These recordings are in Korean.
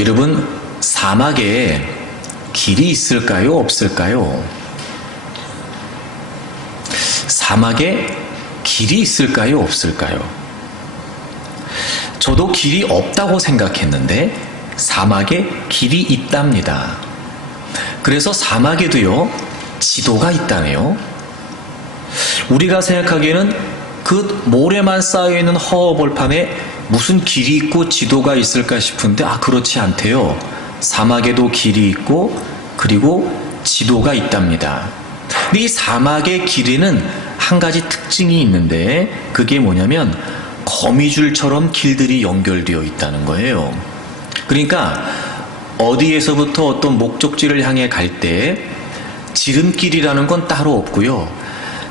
여러분, 사막에 길이 있을까요? 없을까요? 사막에 길이 있을까요? 없을까요? 저도 길이 없다고 생각했는데 사막에 길이 있답니다. 그래서 사막에도요, 지도가 있다네요. 우리가 생각하기에는 그 모래만 쌓여있는 허허벌판에 무슨 길이 있고 지도가 있을까 싶은데 그렇지 않대요. 사막에도 길이 있고 그리고 지도가 있답니다. 근데 이 사막의 길에는 한 가지 특징이 있는데 그게 뭐냐면 거미줄처럼 길들이 연결되어 있다는 거예요. 그러니까 어디에서부터 어떤 목적지를 향해 갈 때 지름길이라는 건 따로 없고요.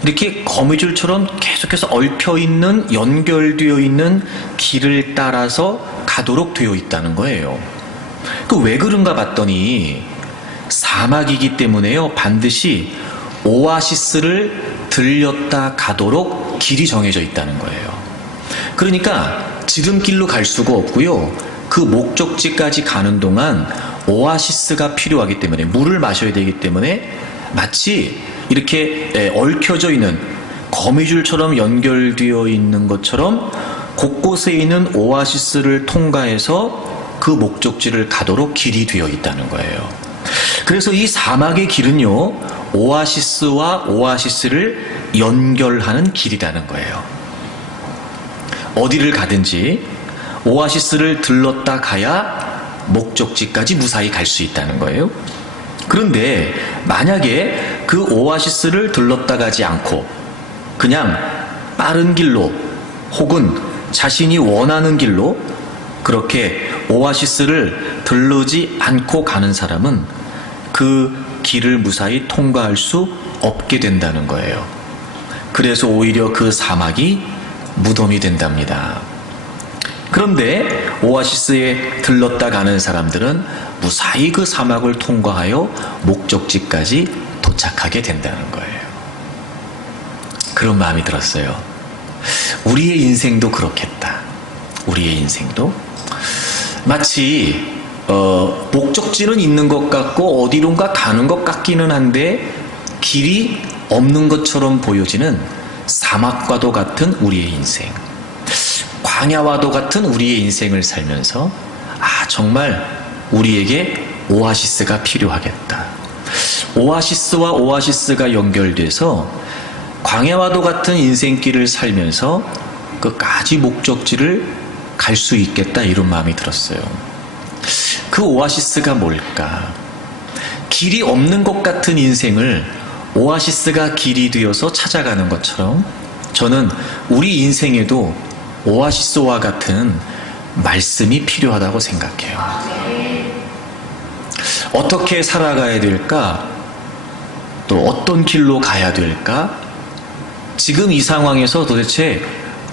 이렇게 거미줄처럼 계속해서 얽혀있는, 연결되어 있는 길을 따라서 가도록 되어 있다는 거예요. 왜 그런가 봤더니 사막이기 때문에요, 반드시 오아시스를 들렸다 가도록 길이 정해져 있다는 거예요. 그러니까 지름길로 갈 수가 없고요. 그 목적지까지 가는 동안 오아시스가 필요하기 때문에, 물을 마셔야 되기 때문에 마치 이렇게 얽혀져 있는, 거미줄처럼 연결되어 있는 것처럼 곳곳에 있는 오아시스를 통과해서 그 목적지를 가도록 길이 되어 있다는 거예요. 그래서 이 사막의 길은요, 오아시스와 오아시스를 연결하는 길이라는 거예요. 어디를 가든지 오아시스를 들렀다 가야 목적지까지 무사히 갈 수 있다는 거예요. 그런데 만약에 그 오아시스를 들렀다 가지 않고 그냥 빠른 길로 혹은 자신이 원하는 길로 그렇게 오아시스를 들르지 않고 가는 사람은 그 길을 무사히 통과할 수 없게 된다는 거예요. 그래서 오히려 그 사막이 무덤이 된답니다. 그런데 오아시스에 들렀다 가는 사람들은 무사히 그 사막을 통과하여 목적지까지 도착하게 된다는 거예요. 그런 마음이 들었어요. 우리의 인생도 그렇겠다. 우리의 인생도 마치 목적지는 있는 것 같고 어디론가 가는 것 같기는 한데 길이 없는 것처럼 보여지는 사막과도 같은 우리의 인생, 광야와도 같은 우리의 인생을 살면서 정말 우리에게 오아시스가 필요하겠다. 오아시스와 오아시스가 연결돼서 광야와도 같은 인생길을 살면서 끝까지 목적지를 갈 수 있겠다, 이런 마음이 들었어요. 그 오아시스가 뭘까? 길이 없는 것 같은 인생을 오아시스가 길이 되어서 찾아가는 것처럼 저는 우리 인생에도 오아시스와 같은 말씀이 필요하다고 생각해요. 어떻게 살아가야 될까? 또 어떤 길로 가야 될까? 지금 이 상황에서 도대체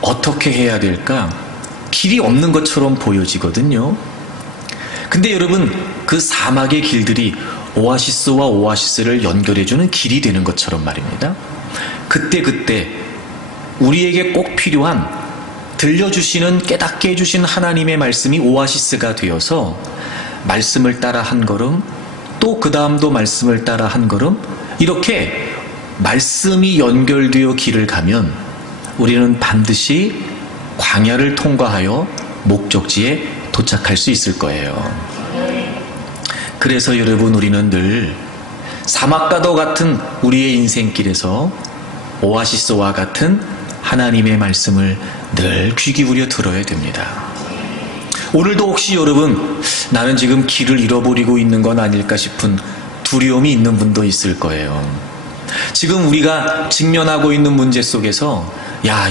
어떻게 해야 될까? 길이 없는 것처럼 보여지거든요. 근데 여러분, 그 사막의 길들이 오아시스와 오아시스를 연결해주는 길이 되는 것처럼 말입니다. 그때 우리에게 꼭 필요한, 들려주시는, 깨닫게 해주신 하나님의 말씀이 오아시스가 되어서 말씀을 따라 한 걸음, 또 그 다음도 말씀을 따라 한 걸음, 이렇게 말씀이 연결되어 길을 가면 우리는 반드시 광야를 통과하여 목적지에 도착할 수 있을 거예요. 그래서 여러분, 우리는 늘 사막과도 같은 우리의 인생길에서 오아시스와 같은 하나님의 말씀을 늘 귀 기울여 들어야 됩니다. 오늘도 혹시 여러분, 나는 지금 길을 잃어버리고 있는 건 아닐까 싶은 두려움이 있는 분도 있을 거예요. 지금 우리가 직면하고 있는 문제 속에서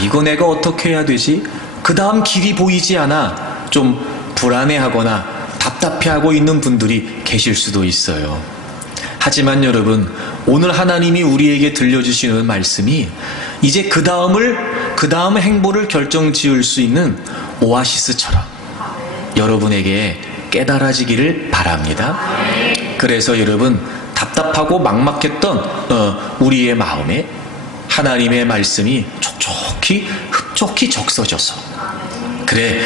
이거 내가 어떻게 해야 되지? 그 다음 길이 보이지 않아 좀 불안해하거나 답답해하고 있는 분들이 계실 수도 있어요. 하지만 여러분, 오늘 하나님이 우리에게 들려주시는 말씀이 이제 그 다음 행보를 결정지을 수 있는 오아시스처럼 여러분에게 깨달아지기를 바랍니다. 그래서 여러분, 답답하고 막막했던 우리의 마음에 하나님의 말씀이 촉촉히 적셔져서, 그래,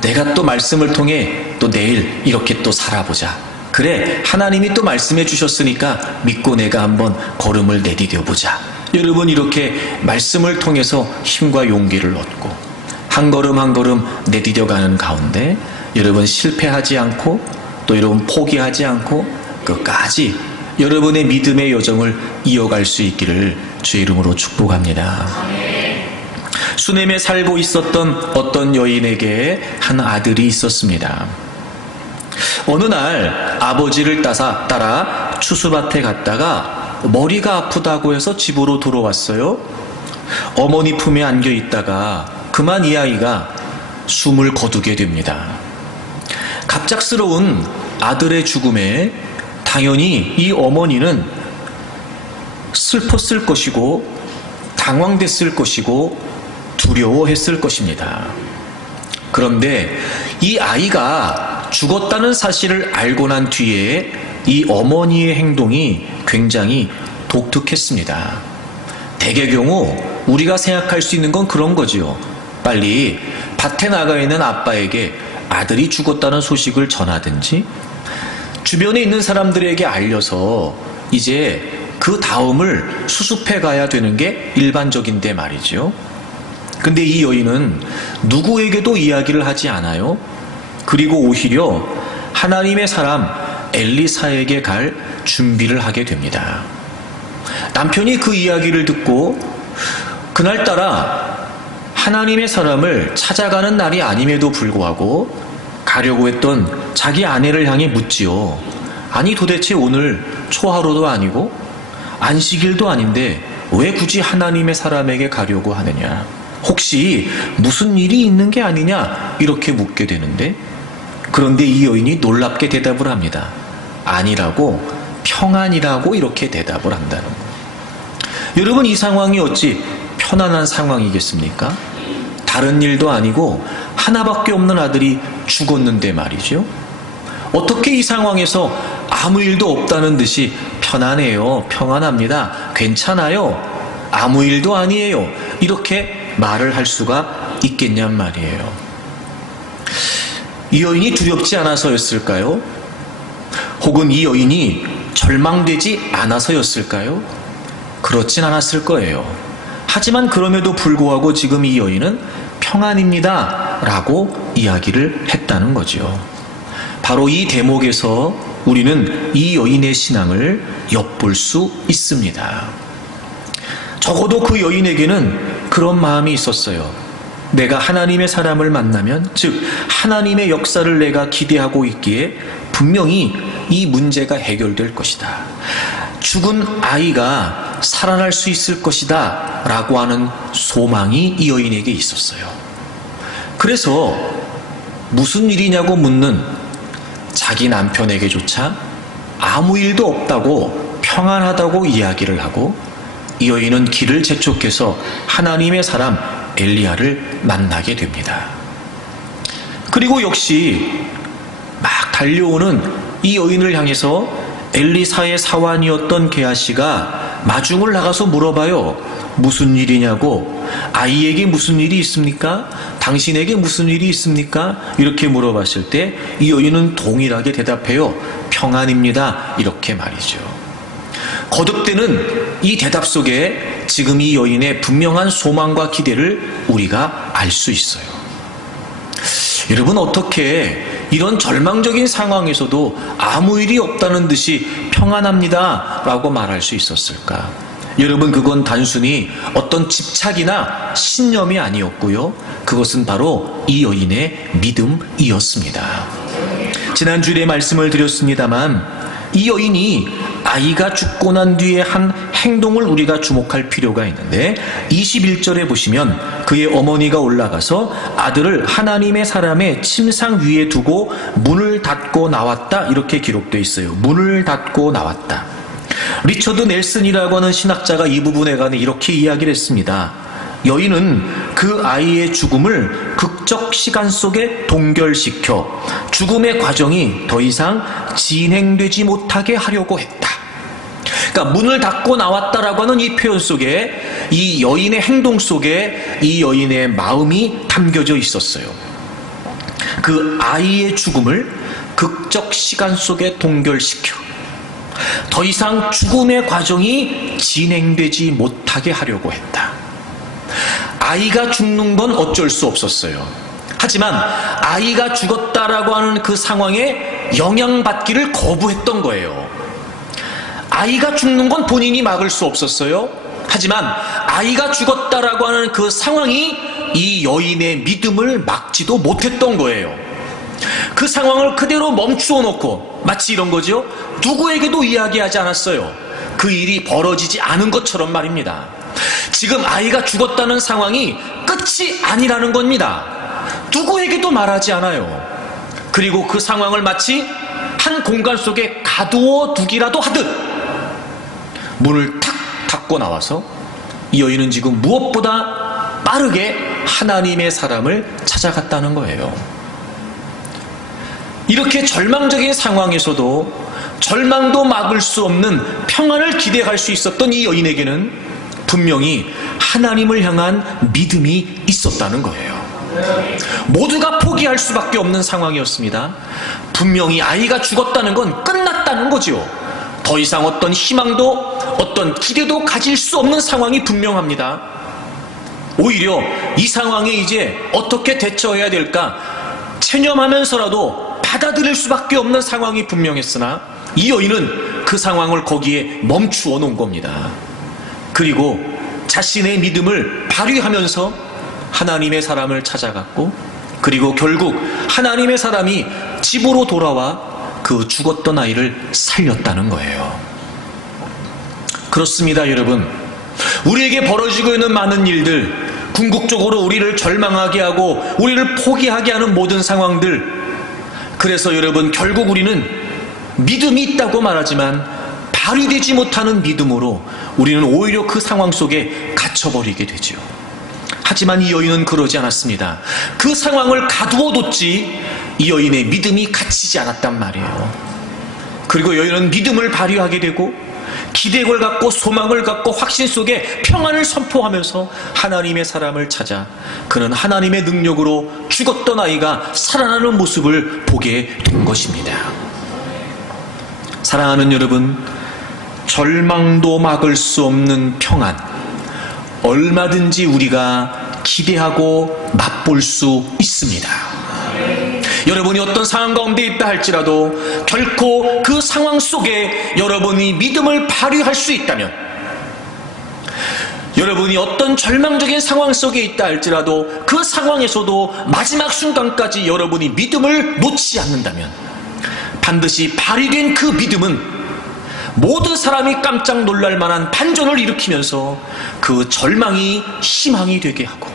내가 또 말씀을 통해 또 내일 이렇게 또 살아보자. 그래, 하나님이 또 말씀해 주셨으니까 믿고 내가 한번 걸음을 내디뎌 보자. 여러분, 이렇게 말씀을 통해서 힘과 용기를 얻고 한 걸음 한 걸음 내디뎌 가는 가운데 여러분 실패하지 않고 또 여러분 포기하지 않고 끝까지 여러분의 믿음의 여정을 이어갈 수 있기를 주의 이름으로 축복합니다. 수넴에 살고 있었던 어떤 여인에게 한 아들이 있었습니다. 어느 날 아버지를 따라 추수밭에 갔다가 머리가 아프다고 해서 집으로 돌아왔어요. 어머니 품에 안겨 있다가 그만 이 아이가 숨을 거두게 됩니다. 갑작스러운 아들의 죽음에 당연히 이 어머니는 슬펐을 것이고 당황됐을 것이고 두려워했을 것입니다. 그런데 이 아이가 죽었다는 사실을 알고 난 뒤에 이 어머니의 행동이 굉장히 독특했습니다. 대개 경우 우리가 생각할 수 있는 건 그런 거지요. 빨리 밭에 나가 있는 아빠에게 아들이 죽었다는 소식을 전하든지 주변에 있는 사람들에게 알려서 이제 그 다음을 수습해 가야 되는 게 일반적인데 말이죠. 근데 이 여인은 누구에게도 이야기를 하지 않아요. 그리고 오히려 하나님의 사람 엘리사에게 갈 준비를 하게 됩니다. 남편이 그 이야기를 듣고 그날따라 하나님의 사람을 찾아가는 날이 아님에도 불구하고 가려고 했던 자기 아내를 향해 묻지요. 아니 도대체 오늘 초하루도 아니고 안식일도 아닌데 왜 굳이 하나님의 사람에게 가려고 하느냐? 혹시 무슨 일이 있는 게 아니냐? 이렇게 묻게 되는데 그런데 이 여인이 놀랍게 대답을 합니다. 아니라고, 평안이라고 이렇게 대답을 한다는 거예요. 여러분, 이 상황이 어찌 편안한 상황이겠습니까? 다른 일도 아니고 하나밖에 없는 아들이 죽었는데 말이죠. 어떻게 이 상황에서 아무 일도 없다는 듯이 편안해요, 평안합니다, 괜찮아요, 아무 일도 아니에요, 이렇게 말을 할 수가 있겠냔 말이에요. 이 여인이 두렵지 않아서였을까요? 혹은 이 여인이 절망되지 않아서였을까요? 그렇진 않았을 거예요. 하지만 그럼에도 불구하고 지금 이 여인은 평안입니다 라고 이야기를 했다는 거죠. 바로 이 대목에서 우리는 이 여인의 신앙을 엿볼 수 있습니다. 적어도 그 여인에게는 그런 마음이 있었어요. 내가 하나님의 사람을 만나면, 즉 하나님의 역사를 내가 기대하고 있기에 분명히 이 문제가 해결될 것이다. 죽은 아이가 살아날 수 있을 것이다 라고 하는 소망이 이 여인에게 있었어요. 그래서 무슨 일이냐고 묻는 자기 남편에게조차 아무 일도 없다고 평안하다고 이야기를 하고 이 여인은 길을 재촉해서 하나님의 사람 엘리야를 만나게 됩니다. 그리고 역시 막 달려오는 이 여인을 향해서 엘리사의 사환이었던 게하시가 마중을 나가서 물어봐요. 무슨 일이냐고. 아이에게 무슨 일이 있습니까? 당신에게 무슨 일이 있습니까? 이렇게 물어봤을 때 이 여인은 동일하게 대답해요. 평안입니다. 이렇게 말이죠. 거듭되는 이 대답 속에 지금 이 여인의 분명한 소망과 기대를 우리가 알 수 있어요. 여러분, 어떻게 이런 절망적인 상황에서도 아무 일이 없다는 듯이 평안합니다 라고 말할 수 있었을까? 여러분, 그건 단순히 어떤 집착이나 신념이 아니었고요. 그것은 바로 이 여인의 믿음이었습니다. 지난주에 말씀을 드렸습니다만 이 여인이 아이가 죽고 난 뒤에 한 행동을 우리가 주목할 필요가 있는데 21절에 보시면 그의 어머니가 올라가서 아들을 하나님의 사람의 침상 위에 두고 문을 닫고 나왔다 이렇게 기록되어 있어요. 문을 닫고 나왔다. 리처드 넬슨이라고 하는 신학자가 이 부분에 관해 이렇게 이야기를 했습니다. 여인은 그 아이의 죽음을 극적 시간 속에 동결시켜 죽음의 과정이 더 이상 진행되지 못하게 하려고 했다. 그러니까 문을 닫고 나왔다라고 하는 이 표현 속에 이 여인의 행동 속에 이 여인의 마음이 담겨져 있었어요. 그 아이의 죽음을 극적 시간 속에 동결시켜 더 이상 죽음의 과정이 진행되지 못하게 하려고 했다. 아이가 죽는 건 어쩔 수 없었어요. 하지만 아이가 죽었다라고 하는 그 상황에 영향받기를 거부했던 거예요. 아이가 죽는 건 본인이 막을 수 없었어요. 하지만 아이가 죽었다라고 하는 그 상황이 이 여인의 믿음을 막지도 못했던 거예요. 그 상황을 그대로 멈추어 놓고 마치 이런 거죠. 누구에게도 이야기하지 않았어요. 그 일이 벌어지지 않은 것처럼 말입니다. 지금 아이가 죽었다는 상황이 끝이 아니라는 겁니다. 누구에게도 말하지 않아요. 그리고 그 상황을 마치 한 공간 속에 가두어 두기라도 하듯 문을 탁 닫고 나와서 이 여인은 지금 무엇보다 빠르게 하나님의 사람을 찾아갔다는 거예요. 이렇게 절망적인 상황에서도 절망도 막을 수 없는 평안을 기대할 수 있었던 이 여인에게는 분명히 하나님을 향한 믿음이 있었다는 거예요. 모두가 포기할 수밖에 없는 상황이었습니다. 분명히 아이가 죽었다는 건 끝났다는 거죠. 더 이상 어떤 희망도 어떤 기대도 가질 수 없는 상황이 분명합니다. 오히려 이 상황에 이제 어떻게 대처해야 될까 체념하면서라도 받아들일 수밖에 없는 상황이 분명했으나 이 여인은 그 상황을 거기에 멈추어 놓은 겁니다. 그리고 자신의 믿음을 발휘하면서 하나님의 사람을 찾아갔고, 그리고 결국 하나님의 사람이 집으로 돌아와 그 죽었던 아이를 살렸다는 거예요. 그렇습니다, 여러분. 우리에게 벌어지고 있는 많은 일들, 궁극적으로 우리를 절망하게 하고 우리를 포기하게 하는 모든 상황들, 그래서 여러분 결국 우리는 믿음이 있다고 말하지만 발휘되지 못하는 믿음으로 우리는 오히려 그 상황 속에 갇혀버리게 되죠. 하지만 이 여인은 그러지 않았습니다. 그 상황을 가두어 뒀지 이 여인의 믿음이 갇히지 않았단 말이에요. 그리고 여인은 믿음을 발휘하게 되고 기대를 갖고 소망을 갖고 확신 속에 평안을 선포하면서 하나님의 사람을 찾아 그는 하나님의 능력으로 죽었던 아이가 살아나는 모습을 보게 된 것입니다. 사랑하는 여러분, 절망도 막을 수 없는 평안, 얼마든지 우리가 기대하고 맛볼 수 있습니다. 여러분이 어떤 상황 가운데 있다 할지라도 결코 그 상황 속에 여러분이 믿음을 발휘할 수 있다면, 여러분이 어떤 절망적인 상황 속에 있다 할지라도 그 상황에서도 마지막 순간까지 여러분이 믿음을 놓지 않는다면 반드시 발휘된 그 믿음은 모든 사람이 깜짝 놀랄 만한 반전을 일으키면서 그 절망이 희망이 되게 하고,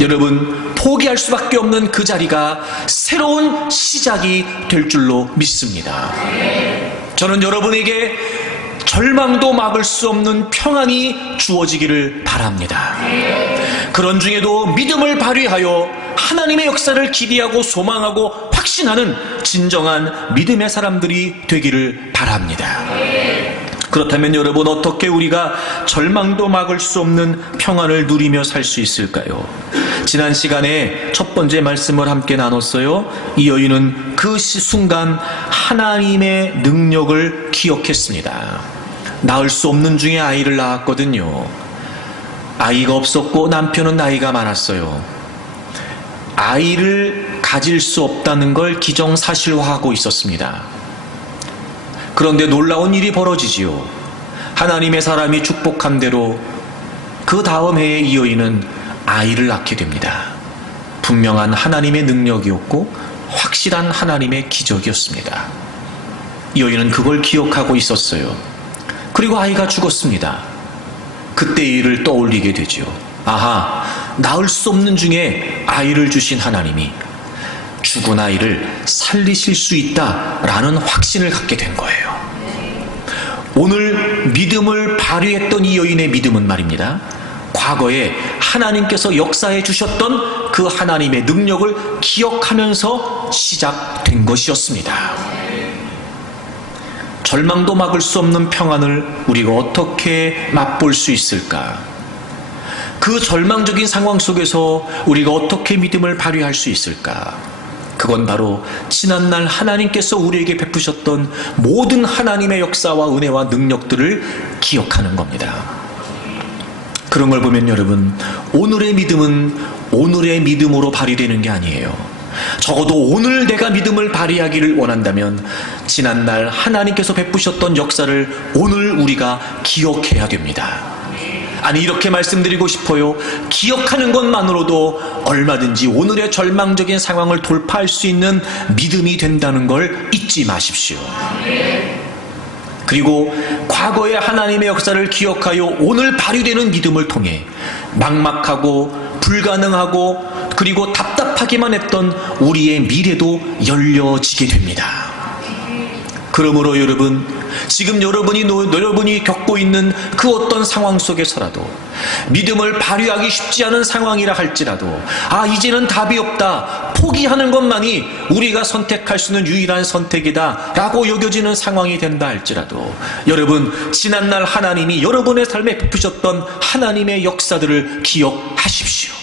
여러분 포기할 수밖에 없는 그 자리가 새로운 시작이 될 줄로 믿습니다. 저는 여러분에게 절망도 막을 수 없는 평안이 주어지기를 바랍니다. 그런 중에도 믿음을 발휘하여 하나님의 역사를 기대하고 소망하고 확신하는 진정한 믿음의 사람들이 되기를 바랍니다. 그렇다면 여러분, 어떻게 우리가 절망도 막을 수 없는 평안을 누리며 살 수 있을까요? 지난 시간에 첫 번째 말씀을 함께 나눴어요. 이 여인은 그 순간 하나님의 능력을 기억했습니다. 낳을 수 없는 중에 아이를 낳았거든요. 아이가 없었고 남편은 나이가 많았어요. 아이를 가질 수 없다는 걸 기정사실화하고 있었습니다. 그런데 놀라운 일이 벌어지지요. 하나님의 사람이 축복한 대로 그 다음 해에 이 여인은 아이를 낳게 됩니다. 분명한 하나님의 능력이었고 확실한 하나님의 기적이었습니다. 이 여인은 그걸 기억하고 있었어요. 그리고 아이가 죽었습니다. 그때의 일을 떠올리게 되죠. 아하, 낳을 수 없는 중에 아이를 주신 하나님이 죽은 아이를 살리실 수 있다라는 확신을 갖게 된 거예요. 오늘 믿음을 발휘했던 이 여인의 믿음은 말입니다, 과거에 하나님께서 역사해 주셨던 그 하나님의 능력을 기억하면서 시작된 것이었습니다. 절망도 막을 수 없는 평안을 우리가 어떻게 맛볼 수 있을까? 그 절망적인 상황 속에서 우리가 어떻게 믿음을 발휘할 수 있을까? 그건 바로 지난날 하나님께서 우리에게 베푸셨던 모든 하나님의 역사와 은혜와 능력들을 기억하는 겁니다. 그런 걸 보면 여러분, 오늘의 믿음은 오늘의 믿음으로 발휘되는 게 아니에요. 적어도 오늘 내가 믿음을 발휘하기를 원한다면 지난날 하나님께서 베푸셨던 역사를 오늘 우리가 기억해야 됩니다. 아니, 이렇게 말씀드리고 싶어요. 기억하는 것만으로도 얼마든지 오늘의 절망적인 상황을 돌파할 수 있는 믿음이 된다는 걸 잊지 마십시오. 그리고 과거의 하나님의 역사를 기억하여 오늘 발휘되는 믿음을 통해 막막하고 불가능하고 그리고 답답하기만 했던 우리의 미래도 열려지게 됩니다. 그러므로 여러분, 지금 여러분이 겪고 있는 그 어떤 상황 속에서라도 믿음을 발휘하기 쉽지 않은 상황이라 할지라도 이제는 답이 없다, 포기하는 것만이 우리가 선택할 수 있는 유일한 선택이다 라고 여겨지는 상황이 된다 할지라도 여러분, 지난날 하나님이 여러분의 삶에 베푸셨던 하나님의 역사들을 기억하십시오.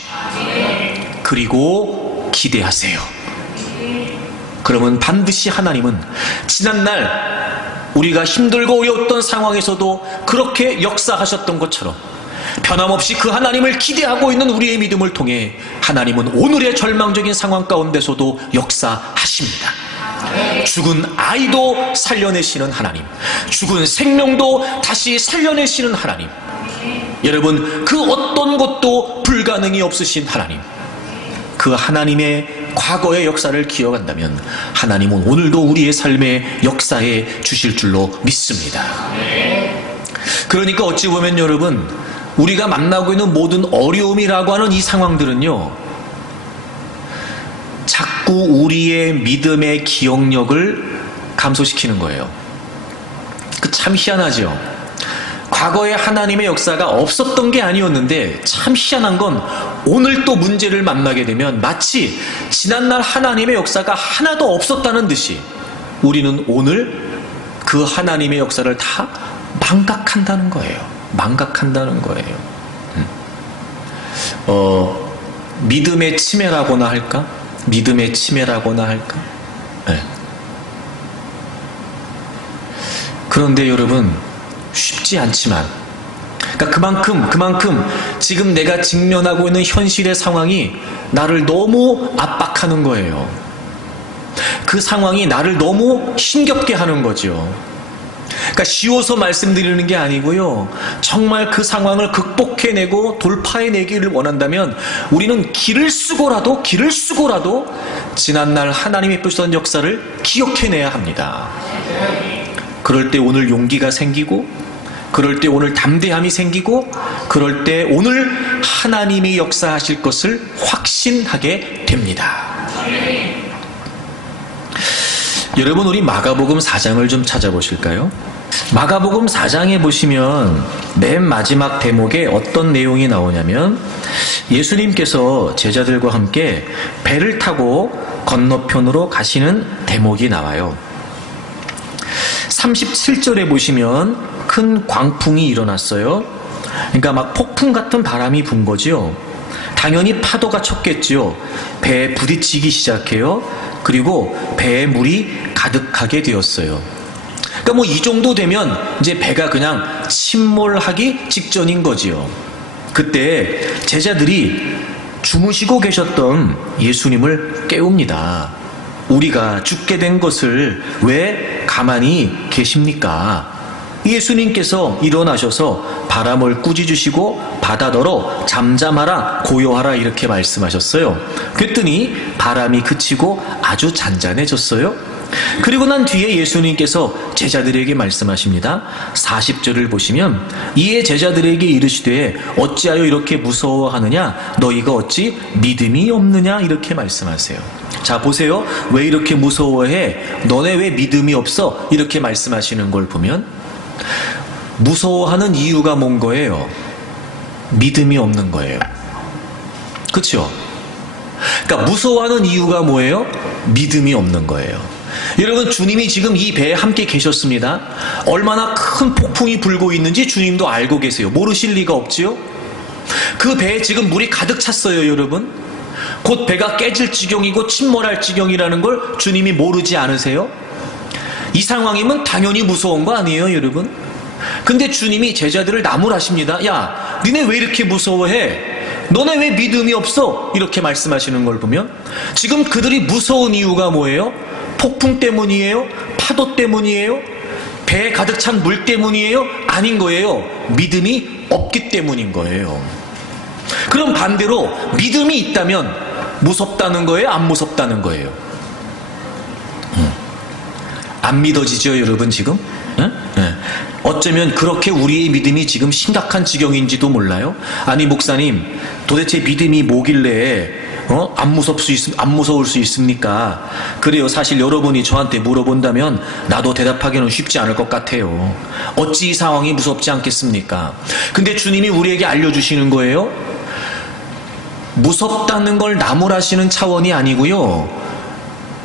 그리고 기대하세요. 그러면 반드시 하나님은 지난날 우리가 힘들고 어려웠던 상황에서도 그렇게 역사하셨던 것처럼 변함없이 그 하나님을 기대하고 있는 우리의 믿음을 통해 하나님은 오늘의 절망적인 상황 가운데서도 역사하십니다. 죽은 아이도 살려내시는 하나님, 죽은 생명도 다시 살려내시는 하나님, 여러분, 그 어떤 것도 불가능이 없으신 하나님, 그 하나님의 과거의 역사를 기억한다면 하나님은 오늘도 우리의 삶의 역사에 주실 줄로 믿습니다. 그러니까 어찌 보면 여러분, 우리가 만나고 있는 모든 어려움이라고 하는 이 상황들은요, 자꾸 우리의 믿음의 기억력을 감소시키는 거예요. 참 희한하죠. 과거에 하나님의 역사가 없었던 게 아니었는데 참 희한한 건 오늘 또 문제를 만나게 되면 마치 지난날 하나님의 역사가 하나도 없었다는 듯이 우리는 오늘 그 하나님의 역사를 다 망각한다는 거예요. 망각한다는 거예요. 믿음의 치매라고나 할까? 믿음의 치매라고나 할까? 네. 그런데 여러분, 쉽지 않지만, 그러니까 그만큼 지금 내가 직면하고 있는 현실의 상황이 나를 너무 압박하는 거예요. 그 상황이 나를 너무 힘겹게 하는 거죠. 그러니까 쉬워서 말씀드리는 게 아니고요, 정말 그 상황을 극복해내고 돌파해내기를 원한다면 우리는 길을 쓰고라도 지난날 하나님이 베푸셨던 역사를 기억해내야 합니다. 그럴 때 오늘 용기가 생기고, 그럴 때 오늘 담대함이 생기고, 그럴 때 오늘 하나님이 역사하실 것을 확신하게 됩니다. 여러분, 우리 마가복음 4장을 좀 찾아보실까요? 마가복음 4장에 보시면 맨 마지막 대목에 어떤 내용이 나오냐면, 예수님께서 제자들과 함께 배를 타고 건너편으로 가시는 대목이 나와요. 37절에 보시면 큰 광풍이 일어났어요. 그러니까 막 폭풍 같은 바람이 분 거죠. 당연히 파도가 쳤겠죠. 배에 부딪히기 시작해요. 그리고 배에 물이 가득하게 되었어요. 그러니까 이 정도 되면 이제 배가 그냥 침몰하기 직전인 거지요. 그때 제자들이 주무시고 계셨던 예수님을 깨웁니다. 우리가 죽게 된 것을 왜 가만히 계십니까? 예수님께서 일어나셔서 바람을 꾸짖으시고 바다더러 잠잠하라 고요하라 이렇게 말씀하셨어요. 그랬더니 바람이 그치고 아주 잔잔해졌어요. 그리고 난 뒤에 예수님께서 제자들에게 말씀하십니다. 40절을 보시면 이에 제자들에게 이르시되 어찌하여 이렇게 무서워하느냐, 너희가 어찌 믿음이 없느냐, 이렇게 말씀하세요. 자, 보세요. 왜 이렇게 무서워해? 너네 왜 믿음이 없어? 이렇게 말씀하시는 걸 보면 무서워하는 이유가 뭔 거예요? 믿음이 없는 거예요. 그렇죠? 그러니까 무서워하는 이유가 뭐예요? 믿음이 없는 거예요. 여러분, 주님이 지금 이 배에 함께 계셨습니다. 얼마나 큰 폭풍이 불고 있는지 주님도 알고 계세요. 모르실 리가 없지요? 그 배에 지금 물이 가득 찼어요, 여러분. 곧 배가 깨질 지경이고 침몰할 지경이라는 걸 주님이 모르지 않으세요? 이 상황이면 당연히 무서운 거 아니에요, 여러분? 근데 주님이 제자들을 나무라십니다. 야, 니네 왜 이렇게 무서워해? 너네 왜 믿음이 없어? 이렇게 말씀하시는 걸 보면 지금 그들이 무서운 이유가 뭐예요? 폭풍 때문이에요? 파도 때문이에요? 배에 가득 찬 물 때문이에요? 아닌 거예요. 믿음이 없기 때문인 거예요. 그럼 반대로 믿음이 있다면 무섭다는 거예요? 안 무섭다는 거예요? 안 믿어지죠, 여러분, 지금? 어쩌면 그렇게 우리의 믿음이 지금 심각한 지경인지도 몰라요? 아니, 목사님, 도대체 믿음이 뭐길래 안 무서울 수 있습니까? 그래요. 사실 여러분이 저한테 물어본다면 나도 대답하기는 쉽지 않을 것 같아요. 어찌 이 상황이 무섭지 않겠습니까? 근데 주님이 우리에게 알려주시는 거예요. 무섭다는 걸 나무라시는 차원이 아니고요.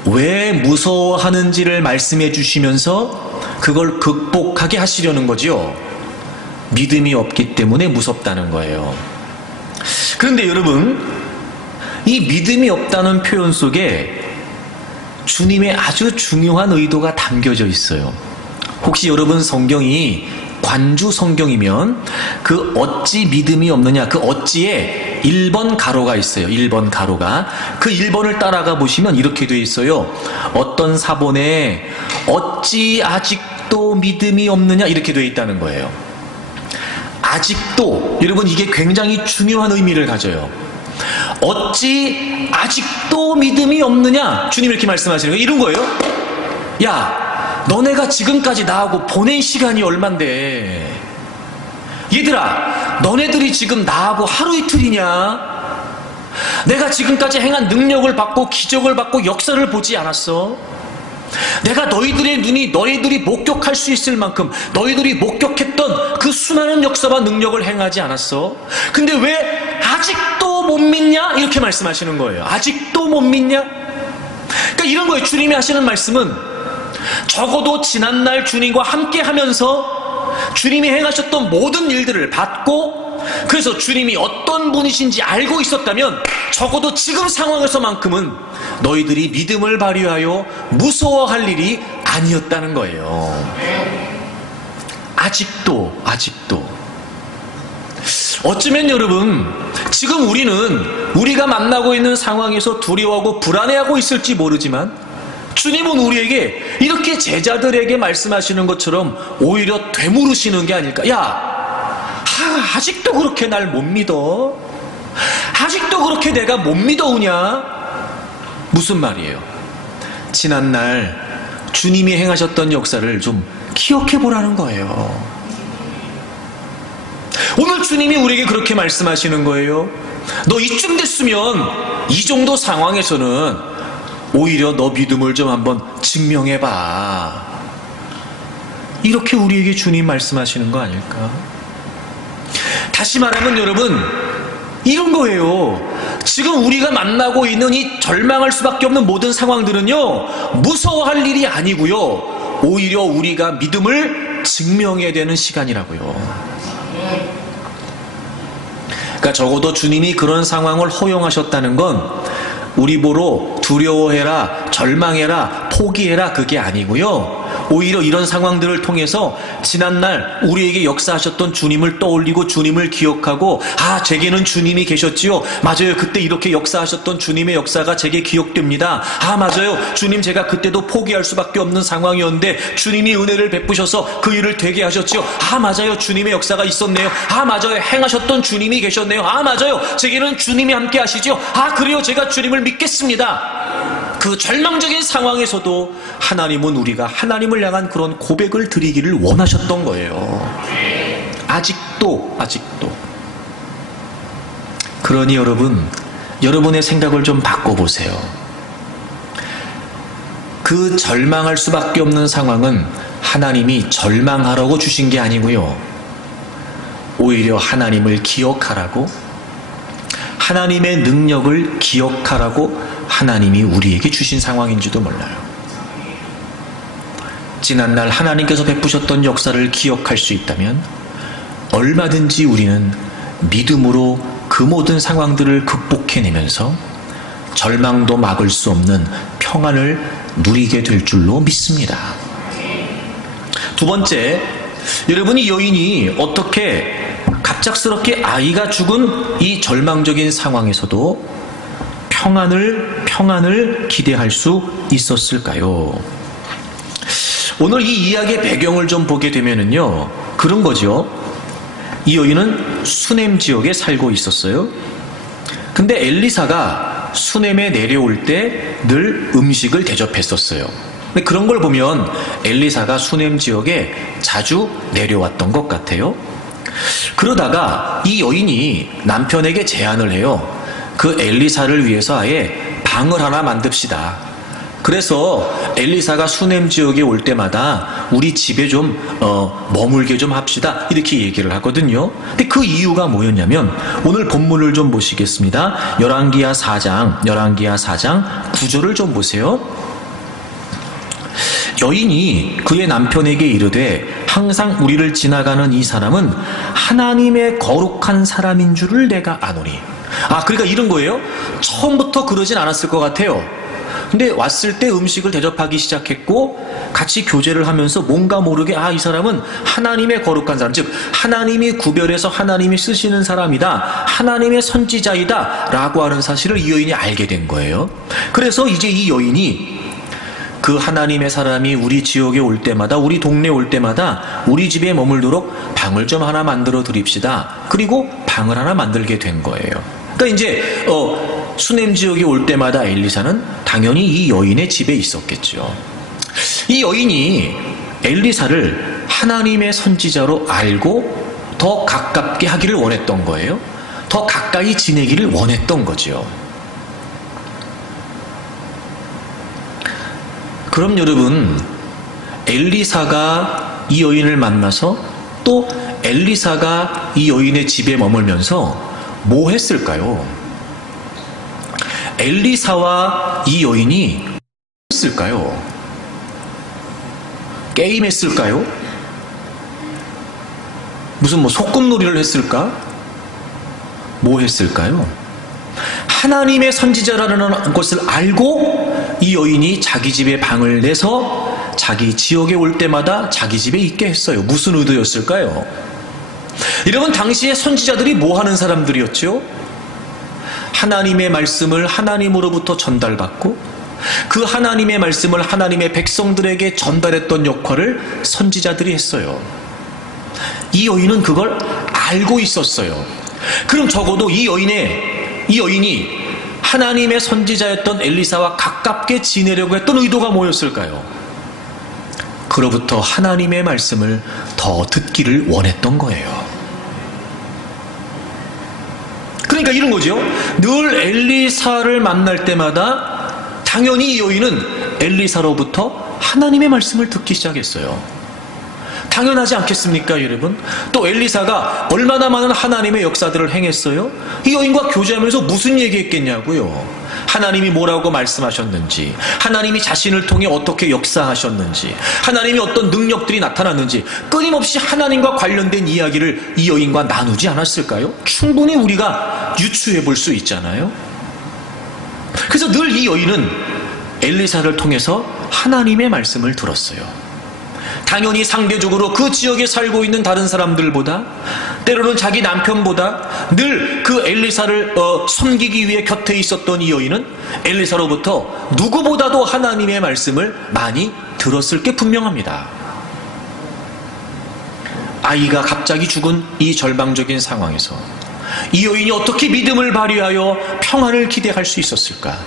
왜 무서워하는지를 말씀해 주시면서 그걸 극복하게 하시려는 거죠. 믿음이 없기 때문에 무섭다는 거예요. 그런데 여러분, 이 믿음이 없다는 표현 속에 주님의 아주 중요한 의도가 담겨져 있어요. 혹시 여러분 성경이 관주 성경이면 그 어찌 믿음이 없느냐, 그 어찌에 1번 가로가 있어요. 1번 가로가. 그 1번을 따라가 보시면 이렇게 되어 있어요. 어떤 사본에 어찌 아직도 믿음이 없느냐 이렇게 되어 있다는 거예요. 아직도, 여러분 이게 굉장히 중요한 의미를 가져요. 어찌 아직도 믿음이 없느냐, 주님 이렇게 말씀하시는 거예요. 이런 거예요. 야, 너네가 지금까지 나하고 보낸 시간이 얼만데, 얘들아, 너네들이 지금 나하고 하루 이틀이냐? 내가 지금까지 행한 능력을 받고 기적을 받고 역사를 보지 않았어? 내가 너희들의 눈이 너희들이 목격할 수 있을 만큼 너희들이 목격했던 그 수많은 역사와 능력을 행하지 않았어? 근데 왜 아직도 못 믿냐? 이렇게 말씀하시는 거예요. 아직도 못 믿냐? 그러니까 이런 거예요. 주님이 하시는 말씀은 적어도 지난날 주님과 함께 하면서 주님이 행하셨던 모든 일들을 받고, 그래서 주님이 어떤 분이신지 알고 있었다면 적어도 지금 상황에서만큼은 너희들이 믿음을 발휘하여 무서워할 일이 아니었다는 거예요. 아직도. 어쩌면 여러분, 지금 우리가 만나고 있는 상황에서 두려워하고 불안해하고 있을지 모르지만 주님은 우리에게 이렇게 제자들에게 말씀하시는 것처럼 오히려 되물으시는 게 아닐까. 야, 아직도 그렇게 날 못 믿어? 아직도 그렇게 내가 못 믿어오냐? 무슨 말이에요? 지난날 주님이 행하셨던 역사를 좀 기억해 보라는 거예요. 오늘 주님이 우리에게 그렇게 말씀하시는 거예요. 너 이쯤 됐으면 이 정도 상황에서는 오히려 너 믿음을 좀 한번 증명해봐. 이렇게 우리에게 주님 말씀하시는 거 아닐까? 다시 말하면 여러분, 이런 거예요. 지금 우리가 만나고 있는 이 절망할 수밖에 없는 모든 상황들은요, 무서워할 일이 아니고요, 오히려 우리가 믿음을 증명해야 되는 시간이라고요. 그러니까 적어도 주님이 그런 상황을 허용하셨다는 건 우리 보러 두려워해라, 절망해라, 포기해라, 그게 아니고요. 오히려 이런 상황들을 통해서 지난날 우리에게 역사하셨던 주님을 떠올리고 주님을 기억하고, 아, 제게는 주님이 계셨지요. 맞아요. 그때 이렇게 역사하셨던 주님의 역사가 제게 기억됩니다. 아, 맞아요. 주님, 제가 그때도 포기할 수밖에 없는 상황이었는데 주님이 은혜를 베푸셔서 그 일을 되게 하셨지요. 아, 맞아요. 주님의 역사가 있었네요. 아, 맞아요. 행하셨던 주님이 계셨네요. 아, 맞아요. 제게는 주님이 함께 하시죠. 아, 그래요. 제가 주님을 믿겠습니다. 그 절망적인 상황에서도 하나님은 우리가 하나님을 향한 그런 고백을 드리기를 원하셨던 거예요. 아직도. 그러니 여러분의 생각을 좀 바꿔보세요. 그 절망할 수밖에 없는 상황은 하나님이 절망하라고 주신 게 아니고요, 오히려 하나님을 기억하라고, 하나님의 능력을 기억하라고 하나님이 우리에게 주신 상황인지도 몰라요. 지난날 하나님께서 베푸셨던 역사를 기억할 수 있다면 얼마든지 우리는 믿음으로 그 모든 상황들을 극복해내면서 절망도 막을 수 없는 평안을 누리게 될 줄로 믿습니다. 두 번째, 여러분, 이 여인이 어떻게 갑작스럽게 아이가 죽은 이 절망적인 상황에서도 평안을 기대할 수 있었을까요? 오늘 이 이야기의 배경을 좀 보게 되면은요, 그런 거죠. 이 여인은 수넴 지역에 살고 있었어요. 근데 엘리사가 수넴에 내려올 때 늘 음식을 대접했었어요. 근데 그런 걸 보면 엘리사가 수넴 지역에 자주 내려왔던 것 같아요. 그러다가 이 여인이 남편에게 제안을 해요. 그 엘리사를 위해서 아예 방을 하나 만듭시다. 그래서 엘리사가 수넴 지역에 올 때마다 우리 집에 좀 머물게 좀 합시다, 이렇게 얘기를 하거든요. 근데 그 이유가 뭐였냐면, 오늘 본문을 좀 보시겠습니다. 열왕기하 4장 9절을 좀 보세요. 여인이 그의 남편에게 이르되 항상 우리를 지나가는 이 사람은 하나님의 거룩한 사람인 줄을 내가 아노니. 그러니까 이런 거예요. 처음부터 그러진 않았을 것 같아요. 근데 왔을 때 음식을 대접하기 시작했고 같이 교제를 하면서 뭔가 모르게 이 사람은 하나님의 거룩한 사람, 즉 하나님이 구별해서 하나님이 쓰시는 사람이다, 하나님의 선지자이다 라고 하는 사실을 이 여인이 알게 된 거예요. 그래서 이제 이 여인이 그 하나님의 사람이 우리 지역에 올 때마다, 우리 동네에 올 때마다 우리 집에 머물도록 방을 좀 하나 만들어 드립시다. 그리고 방을 하나 만들게 된 거예요. 그러니까 이제 수넴 지역에 올 때마다 엘리사는 당연히 이 여인의 집에 있었겠죠. 이 여인이 엘리사를 하나님의 선지자로 알고 더 가깝게 하기를 원했던 거예요. 더 가까이 지내기를 원했던 거죠. 그럼 여러분, 엘리사가 이 여인을 만나서 또 엘리사가 이 여인의 집에 머물면서 뭐 했을까요? 엘리사와 이 여인이 뭐 했을까요? 게임했을까요? 무슨 소꿉놀이를 했을까? 뭐 했을까요? 하나님의 선지자라는 것을 알고 이 여인이 자기 집에 방을 내서 자기 지역에 올 때마다 자기 집에 있게 했어요. 무슨 의도였을까요? 여러분, 당시에 선지자들이 뭐 하는 사람들이었죠? 하나님의 말씀을 하나님으로부터 전달받고 그 하나님의 말씀을 하나님의 백성들에게 전달했던 역할을 선지자들이 했어요. 이 여인은 그걸 알고 있었어요. 그럼 적어도 이 여인이 하나님의 선지자였던 엘리사와 가깝게 지내려고 했던 의도가 뭐였을까요? 그로부터 하나님의 말씀을 더 듣기를 원했던 거예요. 그러니까 이런 거죠. 늘 엘리사를 만날 때마다 당연히 이 여인은 엘리사로부터 하나님의 말씀을 듣기 시작했어요. 당연하지 않겠습니까, 여러분? 또 엘리사가 얼마나 많은 하나님의 역사들을 행했어요? 이 여인과 교제하면서 무슨 얘기했겠냐고요. 하나님이 뭐라고 말씀하셨는지, 하나님이 자신을 통해 어떻게 역사하셨는지, 하나님이 어떤 능력들이 나타났는지 끊임없이 하나님과 관련된 이야기를 이 여인과 나누지 않았을까요? 충분히 우리가 유추해 볼 수 있잖아요. 그래서 늘 이 여인은 엘리사를 통해서 하나님의 말씀을 들었어요. 당연히 상대적으로 그 지역에 살고 있는 다른 사람들보다, 때로는 자기 남편보다 늘 그 엘리사를 섬기기 위해 곁에 있었던 이 여인은 엘리사로부터 누구보다도 하나님의 말씀을 많이 들었을 게 분명합니다. 아이가 갑자기 죽은 이 절망적인 상황에서 이 여인이 어떻게 믿음을 발휘하여 평안을 기대할 수 있었을까?